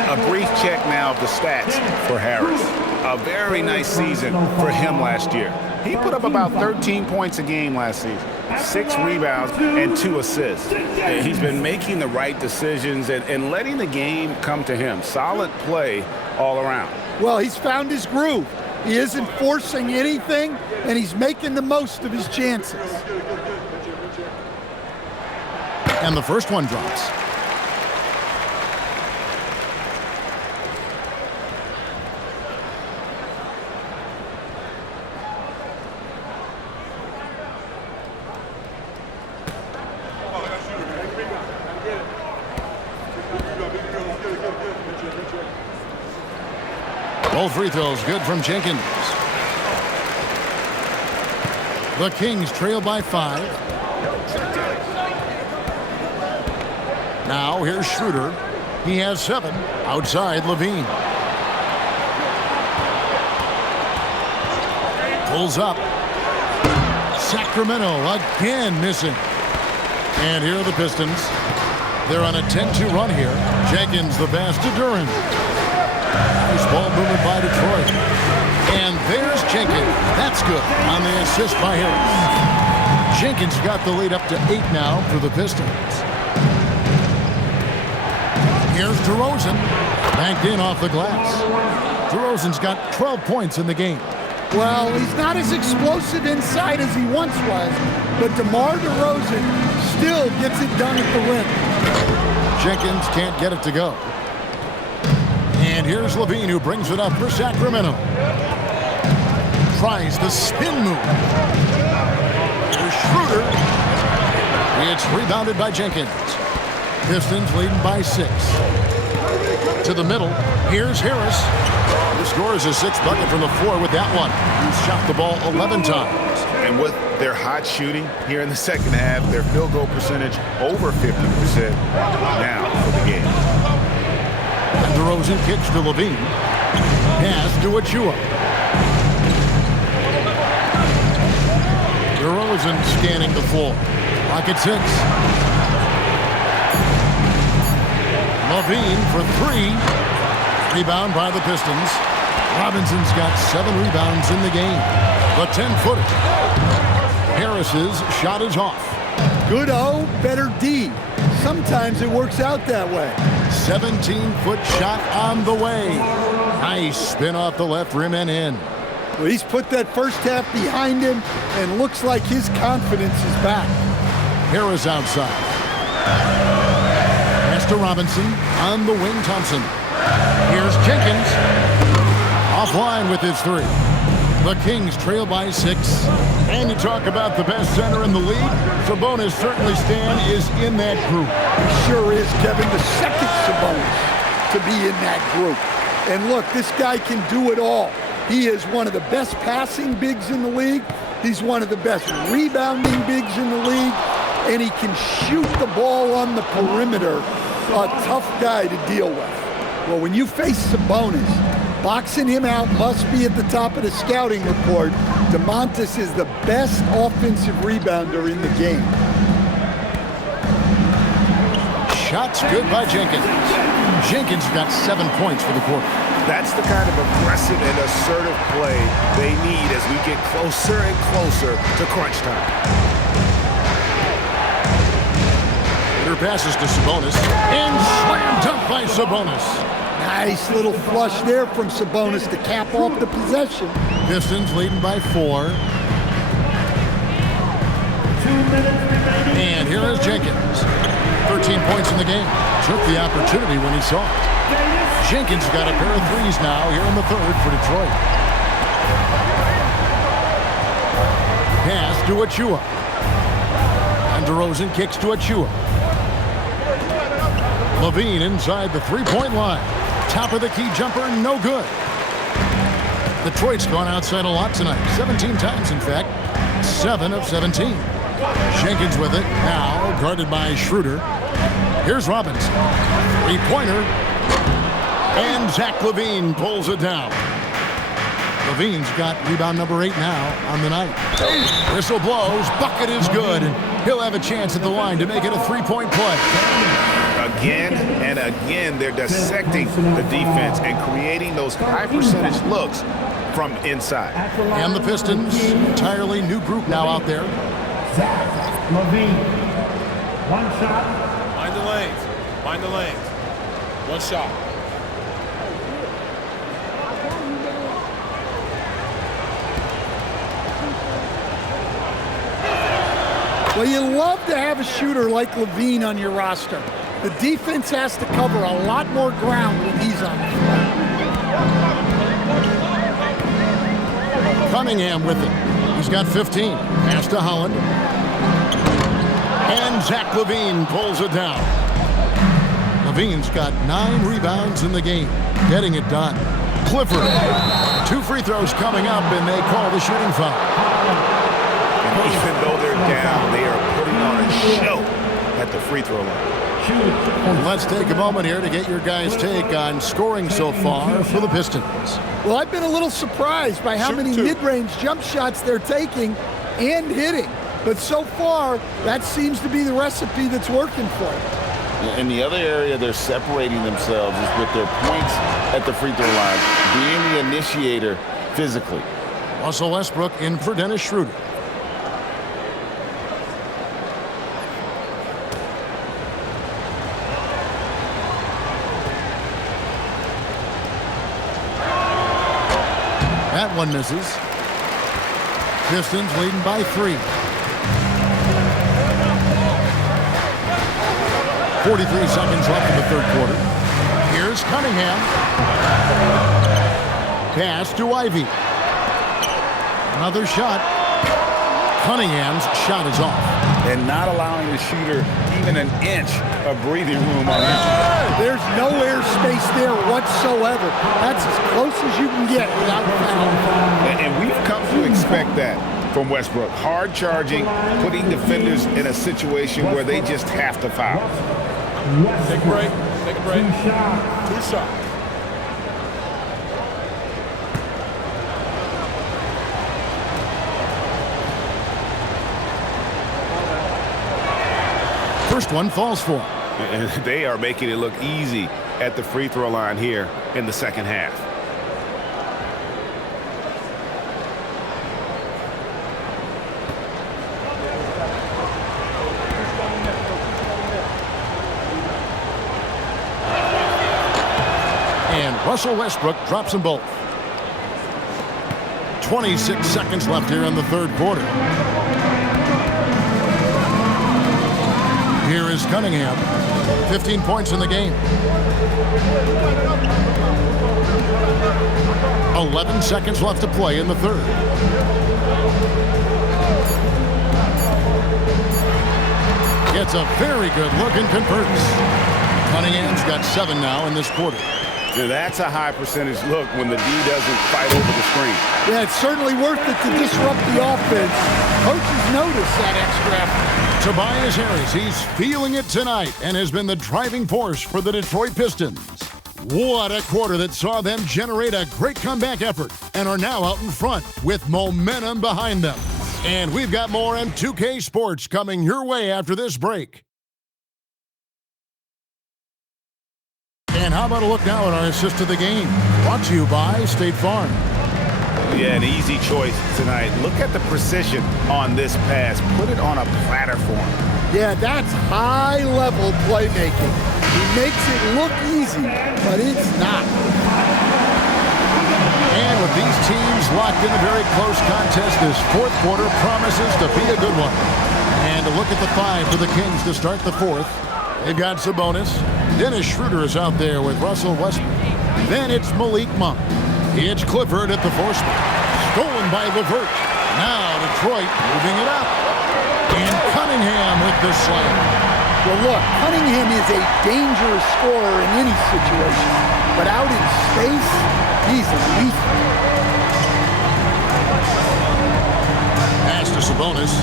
A brief check now of the stats for Harris. A very nice season for him last year. He put up about 13 points a game last season, 6 rebounds and 2 assists. He's been making the right decisions and letting the game come to him. Solid play all around. Well, he's found his groove. He isn't forcing anything, and he's making the most of his chances. And the first one drops. Both free throws good from Jenkins. The Kings trail by 5. Now here's Schroeder. He has 7. Outside Levine. Pulls up. Sacramento again missing. And here are the Pistons. They're on a 10-2 run here. Jenkins the pass to Duran. Nice ball movement by Detroit. And there's Jenkins. That's good on the assist by Harris. Jenkins got the lead up to 8 now for the Pistons. Here's DeRozan. Banked in off the glass. DeRozan's got 12 points in the game. Well, he's not as explosive inside as he once was, but DeMar DeRozan still gets it done at the rim. Jenkins can't get it to go. And here's Levine, who brings it up for Sacramento. Tries the spin move. Here's Schroeder. It's rebounded by Jenkins. Pistons leading by 6. To the middle. Here's Harris. He scores his 6th bucket from the floor with that one. He's shot the ball 11 times. And with their hot shooting here in the second half, their field goal percentage over 50% now for the game. DeRozan kicks to Levine. Pass to Achua. DeRozan scanning the floor. Clock at 6. Levine for 3. Rebound by the Pistons. Robinson's got 7 rebounds in the game. The 10-footer. Harris's shot is off. Good O, better D. Sometimes it works out that way. 17-foot shot on the way. Nice spin off the left rim and in. Well, he's put that first half behind him and looks like his confidence is back. Harris outside. Pass to Robinson. On the wing, Thompson. Here's Jenkins. Offline with his 3. The Kings trail by 6. And you talk about the best center in the league. Sabonis certainly, Stan, is in that group. He sure is, Kevin. The second Sabonis to be in that group. And look, this guy can do it all. He is one of the best passing bigs in the league. He's one of the best rebounding bigs in the league. And he can shoot the ball on the perimeter. A tough guy to deal with. Well, when you face Sabonis, boxing him out must be at the top of the scouting report. DeMontis is the best offensive rebounder in the game. Shots good by Jenkins. Jenkins got 7 points for the quarter. That's the kind of aggressive and assertive play they need as we get closer and closer to crunch time. Peter passes to Sabonis. And slam dunk by Sabonis. Nice little flush there from Sabonis to cap off the possession. Pistons leading by 4. And here is Jenkins. 13 points in the game. Took the opportunity when he saw it. Jenkins got a pair of 3s now here in the 3rd for Detroit. Pass to Achua. And DeRozan kicks to Achua. Levine inside the 3-point line. Top of the key jumper, no good. Detroit's gone outside a lot tonight. 17 times, in fact. 7 of 17. Jenkins with it. Now guarded by Schroeder. Here's Robinson. 3-pointer. And Zach LaVine pulls it down. LaVine's got rebound number 8 now on the night. Whistle blows. Bucket is good. And he'll have a chance at the line to make it a three-point play. Again and again, they're dissecting the defense and creating those high percentage looks from inside. And the Pistons, entirely new group now out there. Zach LaVine. One shot. Mind the lanes. Mind the lanes. One shot. Well, you love to have a shooter like LaVine on your roster. The defense has to cover a lot more ground when he's on the floor. Cunningham with it. He's got 15. Pass to Holland. And Zach LaVine pulls it down. LaVine's got 9 rebounds in the game, getting it done. Clifford. 2 free throws coming up, and they call the shooting foul. And even though they're down, they are putting on a show at the free throw line. Let's take a moment here to get your guys' take on scoring so far for the Pistons. Well, I've been a little surprised by how many mid-range jump shots they're taking and hitting. But so far, that seems to be the recipe that's working for them. And the other area they're separating themselves is with their points at the free throw line, being the initiator physically. Russell Westbrook in for Dennis Schroeder. That one misses. Pistons leading by 3. 43 seconds left in the third quarter. Here's Cunningham. Pass to Ivy. Another shot. Cunningham's shot is off. And not allowing the shooter even an inch of breathing room on him. There's no air space there whatsoever. That's as close as you can get without foul. And we've come to expect that from Westbrook. Hard charging, putting defenders in a situation where they just have to foul. Take a break. Take a break. 2 shots. First one falls for him. And they are making it look easy at the free throw line here in the second half. And Russell Westbrook drops them both. 26 seconds left here in the third quarter. Here is Cunningham. 15 points in the game. 11 seconds left to play in the third. Gets a very good look and converts. Cunningham's got 7 now in this quarter. Now that's a high percentage look when the D doesn't fight over the screen. Yeah, it's certainly worth it to disrupt the offense. Coaches notice that extra effort. Tobias Harris, he's feeling it tonight and has been the driving force for the Detroit Pistons. What a quarter that saw them generate a great comeback effort and are now out in front with momentum behind them. And we've got more M2K Sports coming your way after this break. And how about a look now at our assist of the game? Brought to you by State Farm. Yeah, an easy choice tonight. Look at the precision on this pass. Put it on a platter for him. Yeah, that's high-level playmaking. He makes it look easy, but it's not. And with these teams locked in a very close contest, this fourth quarter promises to be a good one. And a look at the 5 for the Kings to start the fourth. They've got Sabonis. Dennis Schroeder is out there with Russell Westbrook. Then it's Malik Monk. It's Clifford at the 4 spot. Stolen by LeVert. Now Detroit moving it up. And Cunningham with the slam. Well, look, Cunningham is a dangerous scorer in any situation. But out in space, he's lethal. Pass to Sabonis.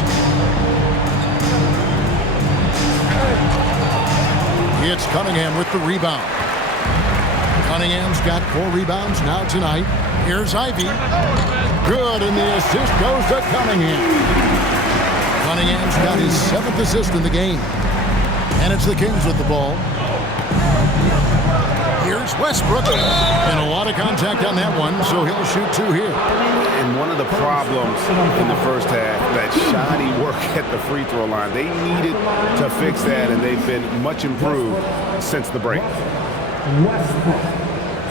It's Cunningham with the rebound. Cunningham's got 4 rebounds now tonight. Here's Ivy. Good, and the assist goes to Cunningham. Cunningham's got his 7th assist in the game. And it's the Kings with the ball. Here's Westbrook. And a lot of contact on that one, so he'll shoot 2 here. And one of the problems in the first half, that shoddy work at the free throw line. They needed to fix that, and they've been much improved since the break. Westbrook,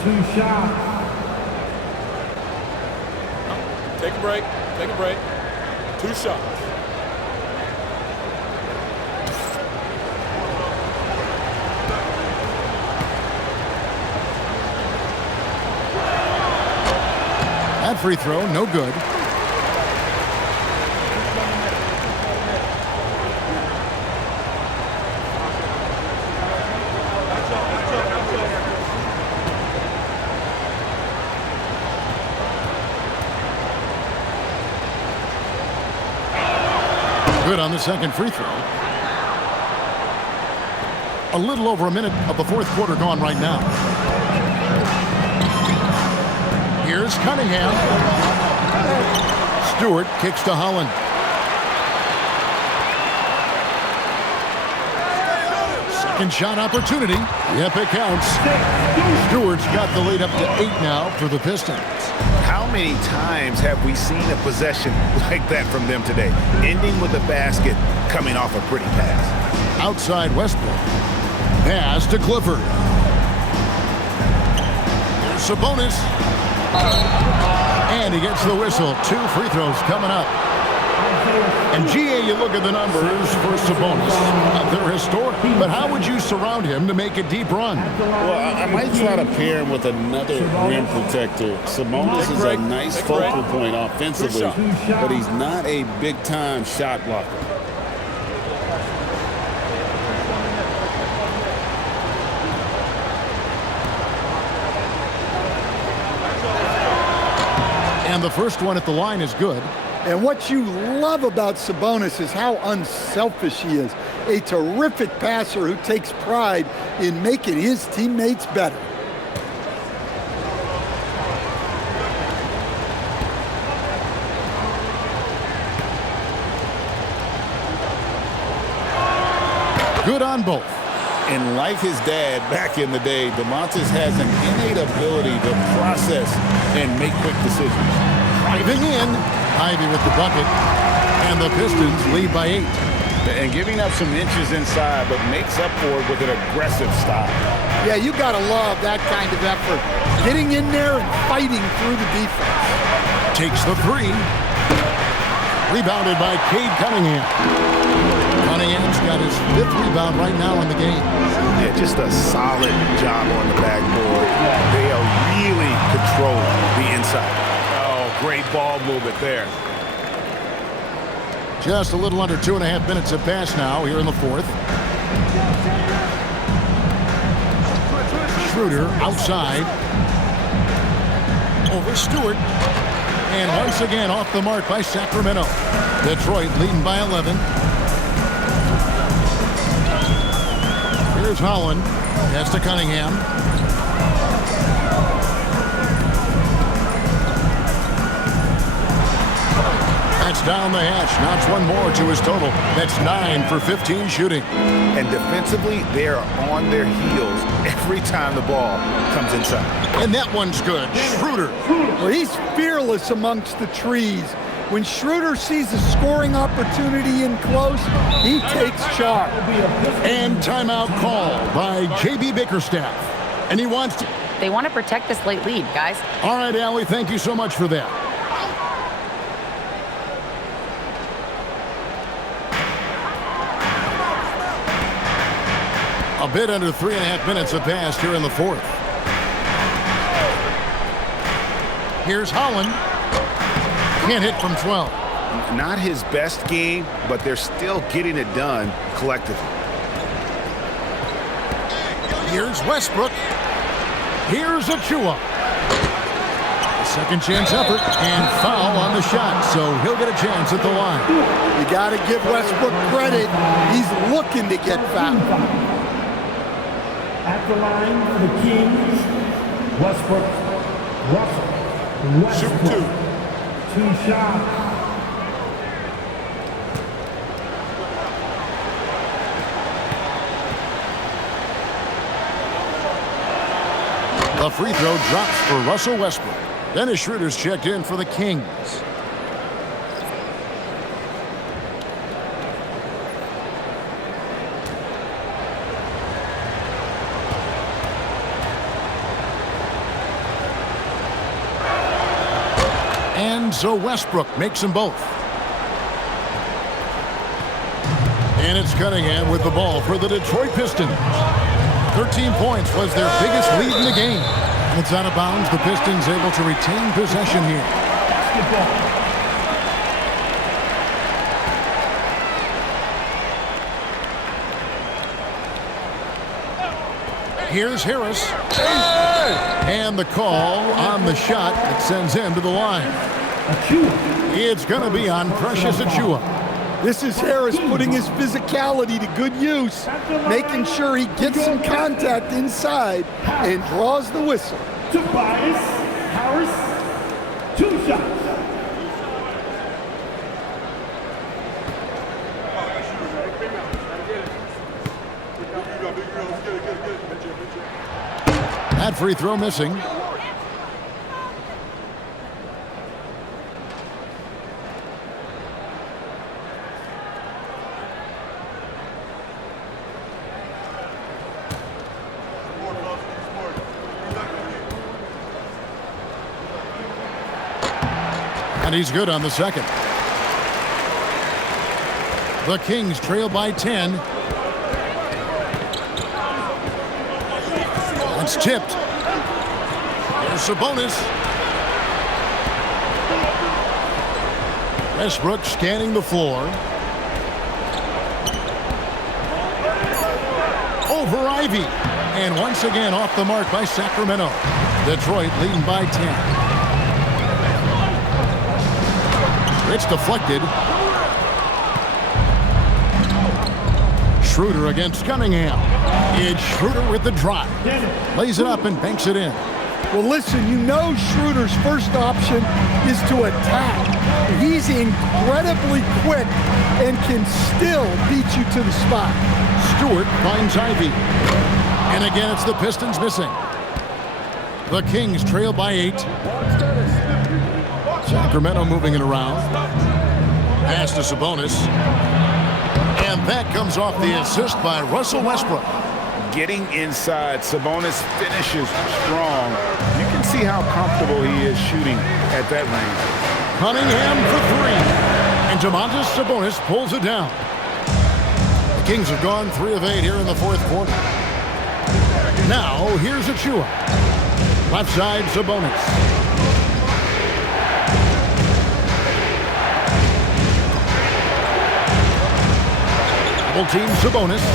2 shots. Take a break. Take a break. 2 shots. That free throw, no good. Good on the second free throw. A little over a minute of the 4th quarter gone right now. Here's Cunningham. Stewart kicks to Holland. Second shot opportunity. Yep, it counts. Stewart's got the lead up to 8 now for the Pistons. How many times have we seen a possession like that from them today? Ending with a basket, coming off a pretty pass. Outside Westbrook. Pass to Clifford. Here's Sabonis. And he gets the whistle. 2 free throws coming up. And GA, you look at the numbers for Sabonis. They're historic. But how would you surround him to make a deep run? Well, I might try to pair him with another rim protector. Sabonis is a nice focal point offensively, but he's not a big-time shot blocker. And the first one at the line is good. And what you love about Sabonis is how unselfish he is. A terrific passer who takes pride in making his teammates better. Good on both. And like his dad back in the day, DeMontis has an innate ability to process and make quick decisions. Driving in. Ivy with the bucket. And the Pistons lead by 8. And giving up some inches inside, but makes up for it with an aggressive style. Yeah, you got to love that kind of effort. Getting in there and fighting through the defense. Takes the 3. Rebounded by Cade Cunningham. Cunningham's got his 5th rebound right now in the game. Yeah, just a solid job on the backboard. They are really controlling the inside. Oh, great ball movement there. Just a little under 2.5 minutes have passed now here in the 4th. Schroeder outside. Over Stewart. And once again off the mark by Sacramento. Detroit leading by 11. Here's Holland. Pass to Cunningham. That's down the hatch. Knocks one more to his total. That's 9 for 15 shooting. And defensively, they're on their heels every time the ball comes inside. And that one's good. Schroeder. Well, he's fearless amongst the trees. When Schroeder sees a scoring opportunity in close, he takes charge. And timeout call by J.B. Bickerstaff. And he wants to... They want to protect this late lead, guys. All right, Allie, thank you so much for that. A bit under 3.5 minutes have passed here in the 4th. Here's Holland. Can't hit from 12. Not his best game, but they're still getting it done collectively. Here's Westbrook. Here's Achua. Second chance effort and foul on the shot, so he'll get a chance at the line. You got to give Westbrook credit. He's looking to get fouled. At the line for the Kings, Westbrook. Russell. Shoot Westbrook. 2. 2 shots. The free throw drops for Russell Westbrook. Dennis Schroeder's checked in for the Kings. And so Westbrook makes them both. And it's Cunningham with the ball for the Detroit Pistons. 13 points was their biggest lead in the game. It's out of bounds. The Pistons able to retain possession here. Here's Harris. And the call on the shot that sends him to the line. It's going to be on Precious Achiuwa. This is Harris putting his physicality to good use, making sure he gets some contact inside and draws the whistle. Tobias Harris, 2 shots. That free throw missing. And he's good on the second. The Kings trail by 10. It's tipped. Here's Sabonis. Westbrook scanning the floor. Over Ivy. And once again off the mark by Sacramento. Detroit leading by 10. It's deflected. Schroeder against Cunningham. It's Schroeder with the drive. Lays it up and banks it in. Well, listen, you know Schroeder's first option is to attack. He's incredibly quick and can still beat you to the spot. Stewart finds Ivy. And again, it's the Pistons missing. The Kings trail by 8. Sacramento moving it around. Pass to Sabonis. And that comes off the assist by Russell Westbrook. Getting inside, Sabonis finishes strong. You can see how comfortable he is shooting at that range. Cunningham for 3. And Domantas Sabonis pulls it down. The Kings have gone 3 of 8 here in the fourth quarter. Now, here's Achiuwa. Left side, Sabonis. Double team Sabonis.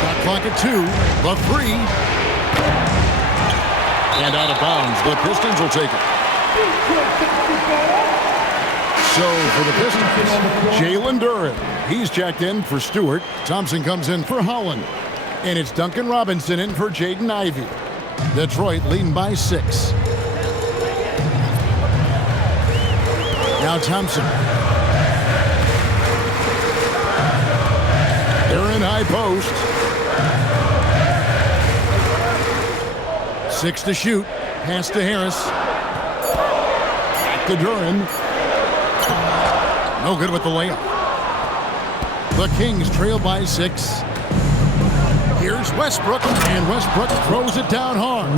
Shot clock at 2. The 3. And out of bounds. The Pistons will take it. So for the Pistons, Jalen Duren. He's checked in for Stewart. Thompson comes in for Holland. And it's Duncan Robinson in for Jaden Ivey. Detroit leading by 6. Now Thompson. They're in high post. 6 to shoot. Pass to Harris. Back to Duren. No good with the layup. The Kings trail by 6. Here's Westbrook, and Westbrook throws it down hard.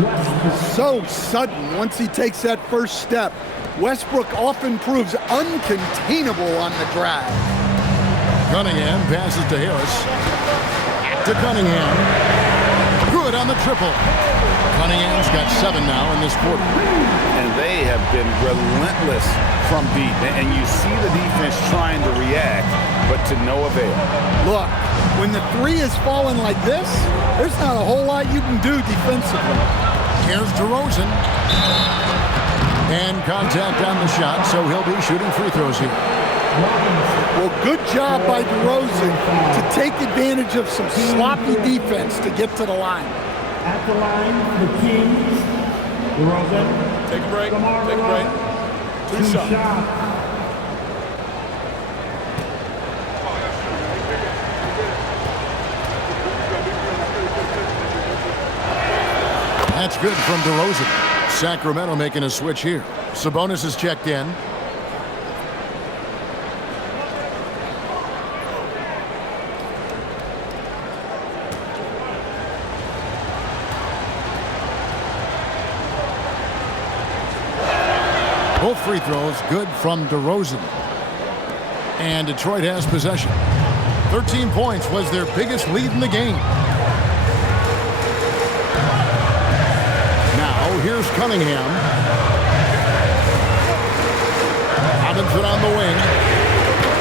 So sudden once he takes that first step. Westbrook often proves uncontainable on the drive. Cunningham passes to Harris. Back to Cunningham. Good on the triple. Cunningham's got 7 now in this quarter. And they have been relentless from deep. And you see the defense trying to react, but to no avail. Look, when the 3 is falling like this, there's not a whole lot you can do defensively. Here's DeRozan. And contact on the shot, so he'll be shooting free throws here. Well, good job by DeRozan to take advantage of some sloppy defense to get to the line. At the line, the Kings, DeRozan. Take a break. DeMar Take a break. DeRozan. Two shots. That's good from DeRozan. Sacramento making a switch here. Sabonis is checked in. Both free throws good from DeRozan. And Detroit has possession. 13 points was their biggest lead in the game. Now here's Cunningham. Robinson on the wing.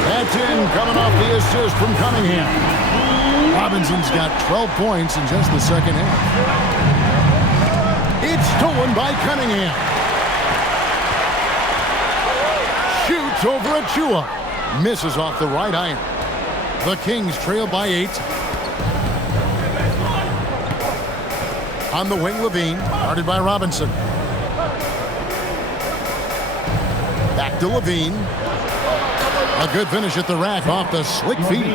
That's in, coming off the assist from Cunningham. Robinson's got 12 points in just the second half. It's stolen by Cunningham. Shoots over Achua. Misses off the right iron. The Kings trail by 8. On the wing, Levine, guarded by Robinson. Back to Levine. A good finish at the rack off the slick feed.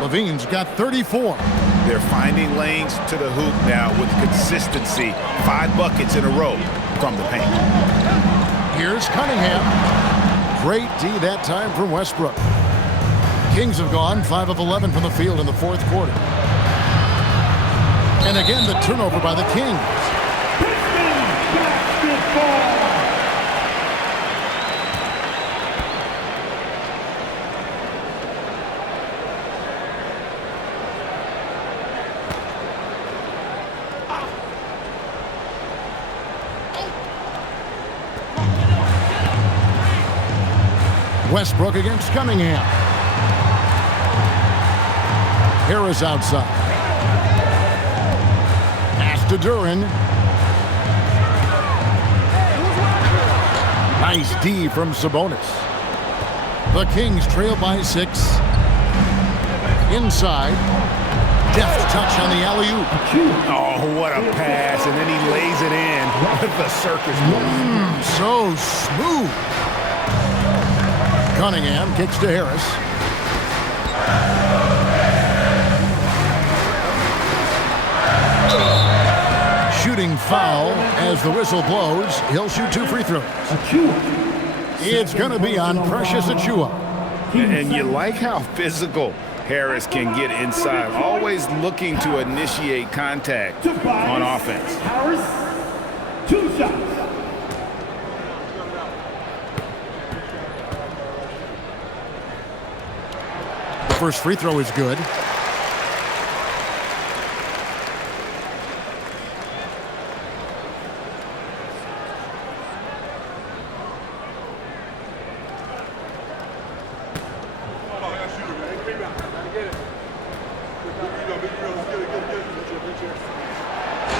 Levine's got 34. They're finding lanes to the hoop now with consistency. 5 buckets in a row from the paint. Here's Cunningham. Great D that time from Westbrook. Kings have gone 5 of 11 from the field in the fourth quarter. And again, the turnover by the Kings. Westbrook against Cunningham. Harris outside. Pass to Duran. Nice D from Sabonis. The Kings trail by 6. Inside. Deft touch on the alley-oop. Oh, what a pass. And then he lays it in with the circus move. So smooth. Cunningham kicks to Harris. Shooting foul as the whistle blows. He'll shoot 2 free throws. It's going to be on Precious Achua. And you like how physical Harris can get inside, always looking to initiate contact on offense. Harris, 2 shots. First free throw is good.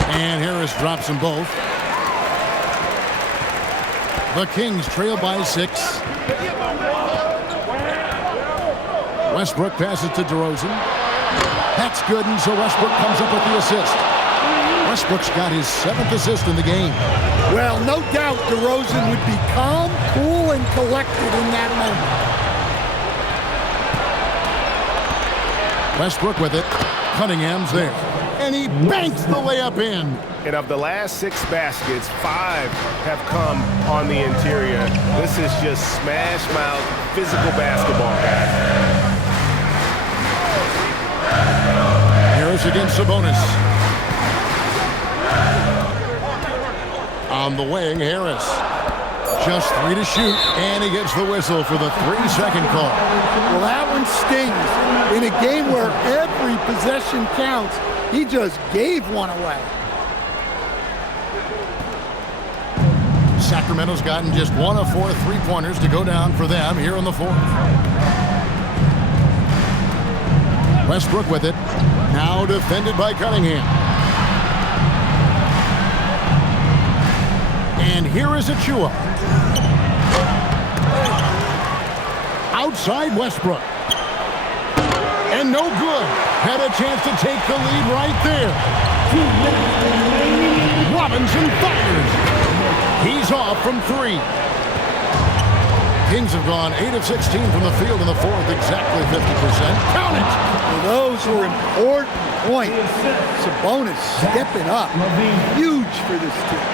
And Harris drops them both. The Kings trail by 6. Westbrook passes to DeRozan. That's good, and so Westbrook comes up with the assist. Westbrook's got his 7th assist in the game. Well, no doubt DeRozan would be calm, cool, and collected in that moment. Westbrook with it. Cunningham's there. And he banks the layup in. And of the last 6 baskets, 5 have come on the interior. This is just smash mouth physical basketball, guys. Harris against Sabonis. On the wing, Harris. Just 3 to shoot, and he gets the whistle for the 3-second call. Well, that one stings. In a game where every possession counts, he just gave one away. Sacramento's gotten just 1 of 4 3-pointers to go down for them here in the 4th. Westbrook with it. Now defended by Cunningham. And here is Achua. Outside Westbrook. And no good. Had a chance to take the lead right there. Robinson fires. He's off from 3. Kings have gone 8 of 16 from the field in the fourth, exactly 50%. Count it! Well, those were important points. Sabonis stepping up. Huge for this team.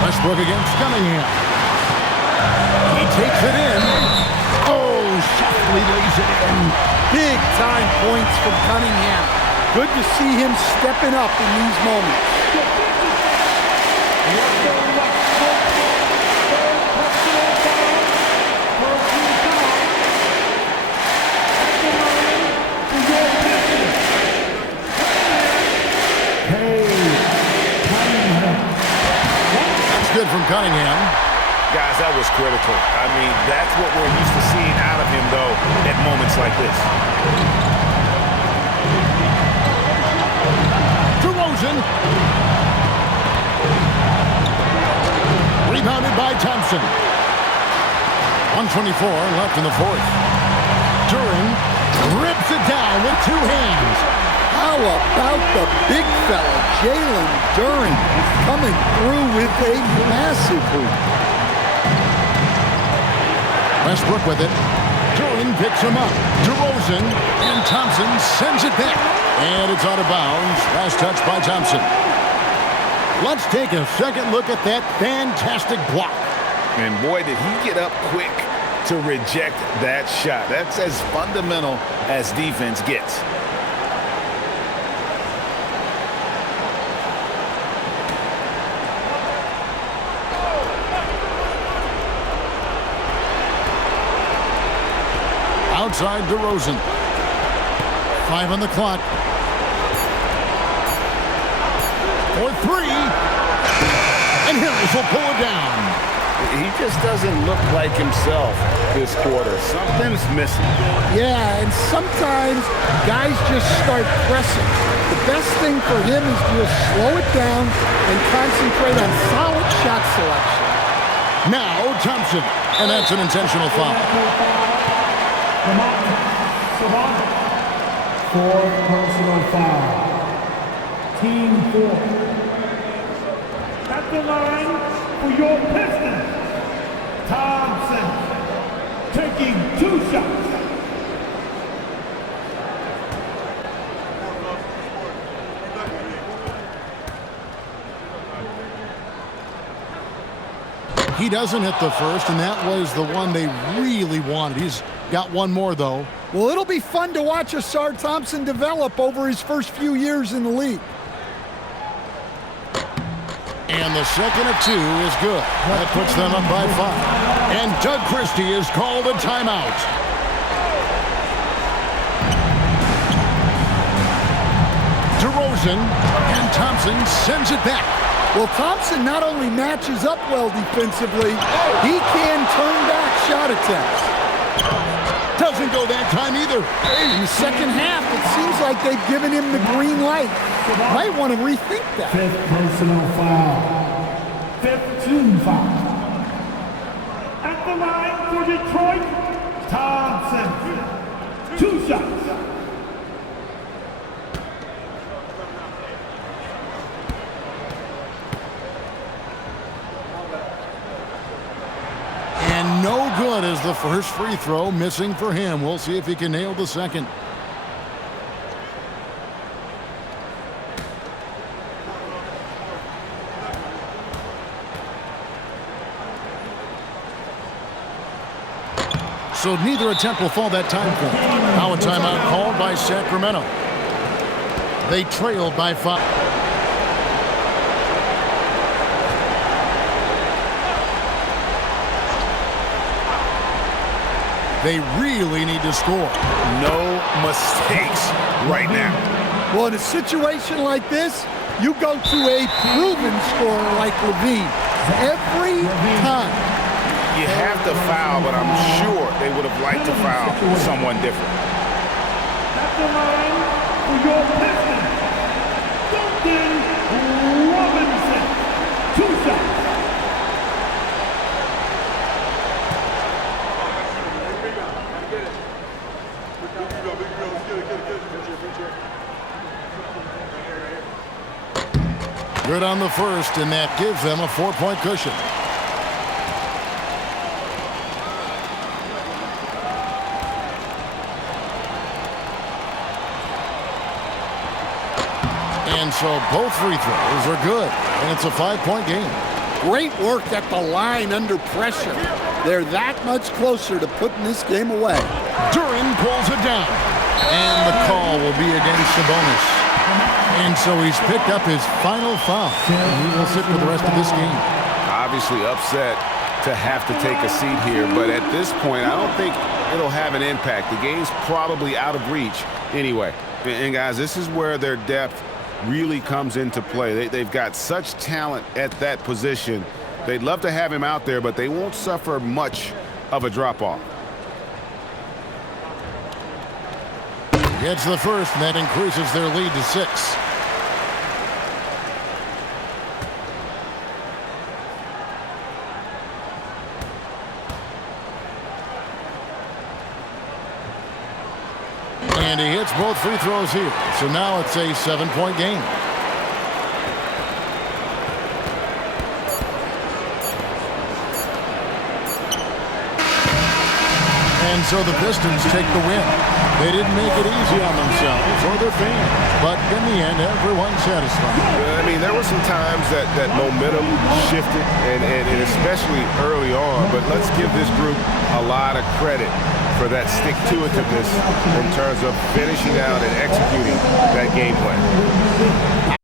Westbrook against Cunningham. He takes it in. Oh, softly lays it in. Big time points from Cunningham. Good to see him stepping up in these moments. That's good from Cunningham. Guys, that was critical. I mean, that's what we're used to seeing out of him, though, at moments like this. DeRozan. Rebounded by Thompson. 124 left in the fourth. Duren rips it down with 2 hands. How about the big fella, Jalen Duren, coming through with a massive hoop. Westbrook with it. Duren picks him up. DeRozan and Thompson sends it back. And it's out of bounds. Last touch by Thompson. Let's take a second look at that fantastic block. And boy, did he get up quick to reject that shot. That's as fundamental as defense gets. Outside DeRozan. 5 on the clock. For 3. And Harris will pull it down. He just doesn't look like himself this quarter. Something's missing. Yeah, and sometimes guys just start pressing. The best thing for him is to just slow it down and concentrate on solid shot selection. Now Thompson. And that's an intentional foul. Fourth personal foul. Team 4. At the line for your Pistons, Thompson taking 2 shots. He doesn't hit the first, and that was the one they really wanted. He's got one more, though. Well, it'll be fun to watch Asar Thompson develop over his first few years in the league. And the second of 2 is good. That puts them up by 5. And Doug Christie is called a timeout. DeRozan and Thompson sends it back. Well, Thompson not only matches up well defensively, he can turn back shot attempts. Doesn't go that time either. In the second half, it seems like they've given him the green light. Might want to rethink that. 5th personal foul. 5th team foul. At the line for Detroit, Thompson. 2 shots. And no good as the first free throw, missing for him. We'll see if he can nail the second. So neither attempt will fall that time point. Now a timeout called by Sacramento. They trailed by 5. They really need to score. No mistakes right now. Well, in a situation like this, you go to a proven scorer like Levine every time. You have to foul, but I'm sure they would have liked to foul someone different. At the line for your Pistons, Duncan Robinson. 2 shots. Good on the first, and that gives them a 4-point cushion. And so both free throws are good, and it's a 5-point game. Great work at the line under pressure. They're that much closer to putting this game away. Duran pulls it down, and the call will be against Sabonis. And so he's picked up his final foul. He will sit for the rest of this game. Obviously upset to have to take a seat here, but at this point, I don't think it'll have an impact. The game's probably out of reach anyway. And guys, this is where their depth really comes into play. They've got such talent at that position. They'd love to have him out there, but they won't suffer much of a drop-off. Gets the first, and that increases their lead to 6. And he hits both free throws here. So now it's a 7-point game. And so the Pistons take the win. They didn't make it easy on themselves or their fans, but in the end, everyone's satisfied. I mean, there were some times that momentum shifted, and especially early on, but let's give this group a lot of credit for that stick-to-itiveness in terms of finishing out and executing that game plan.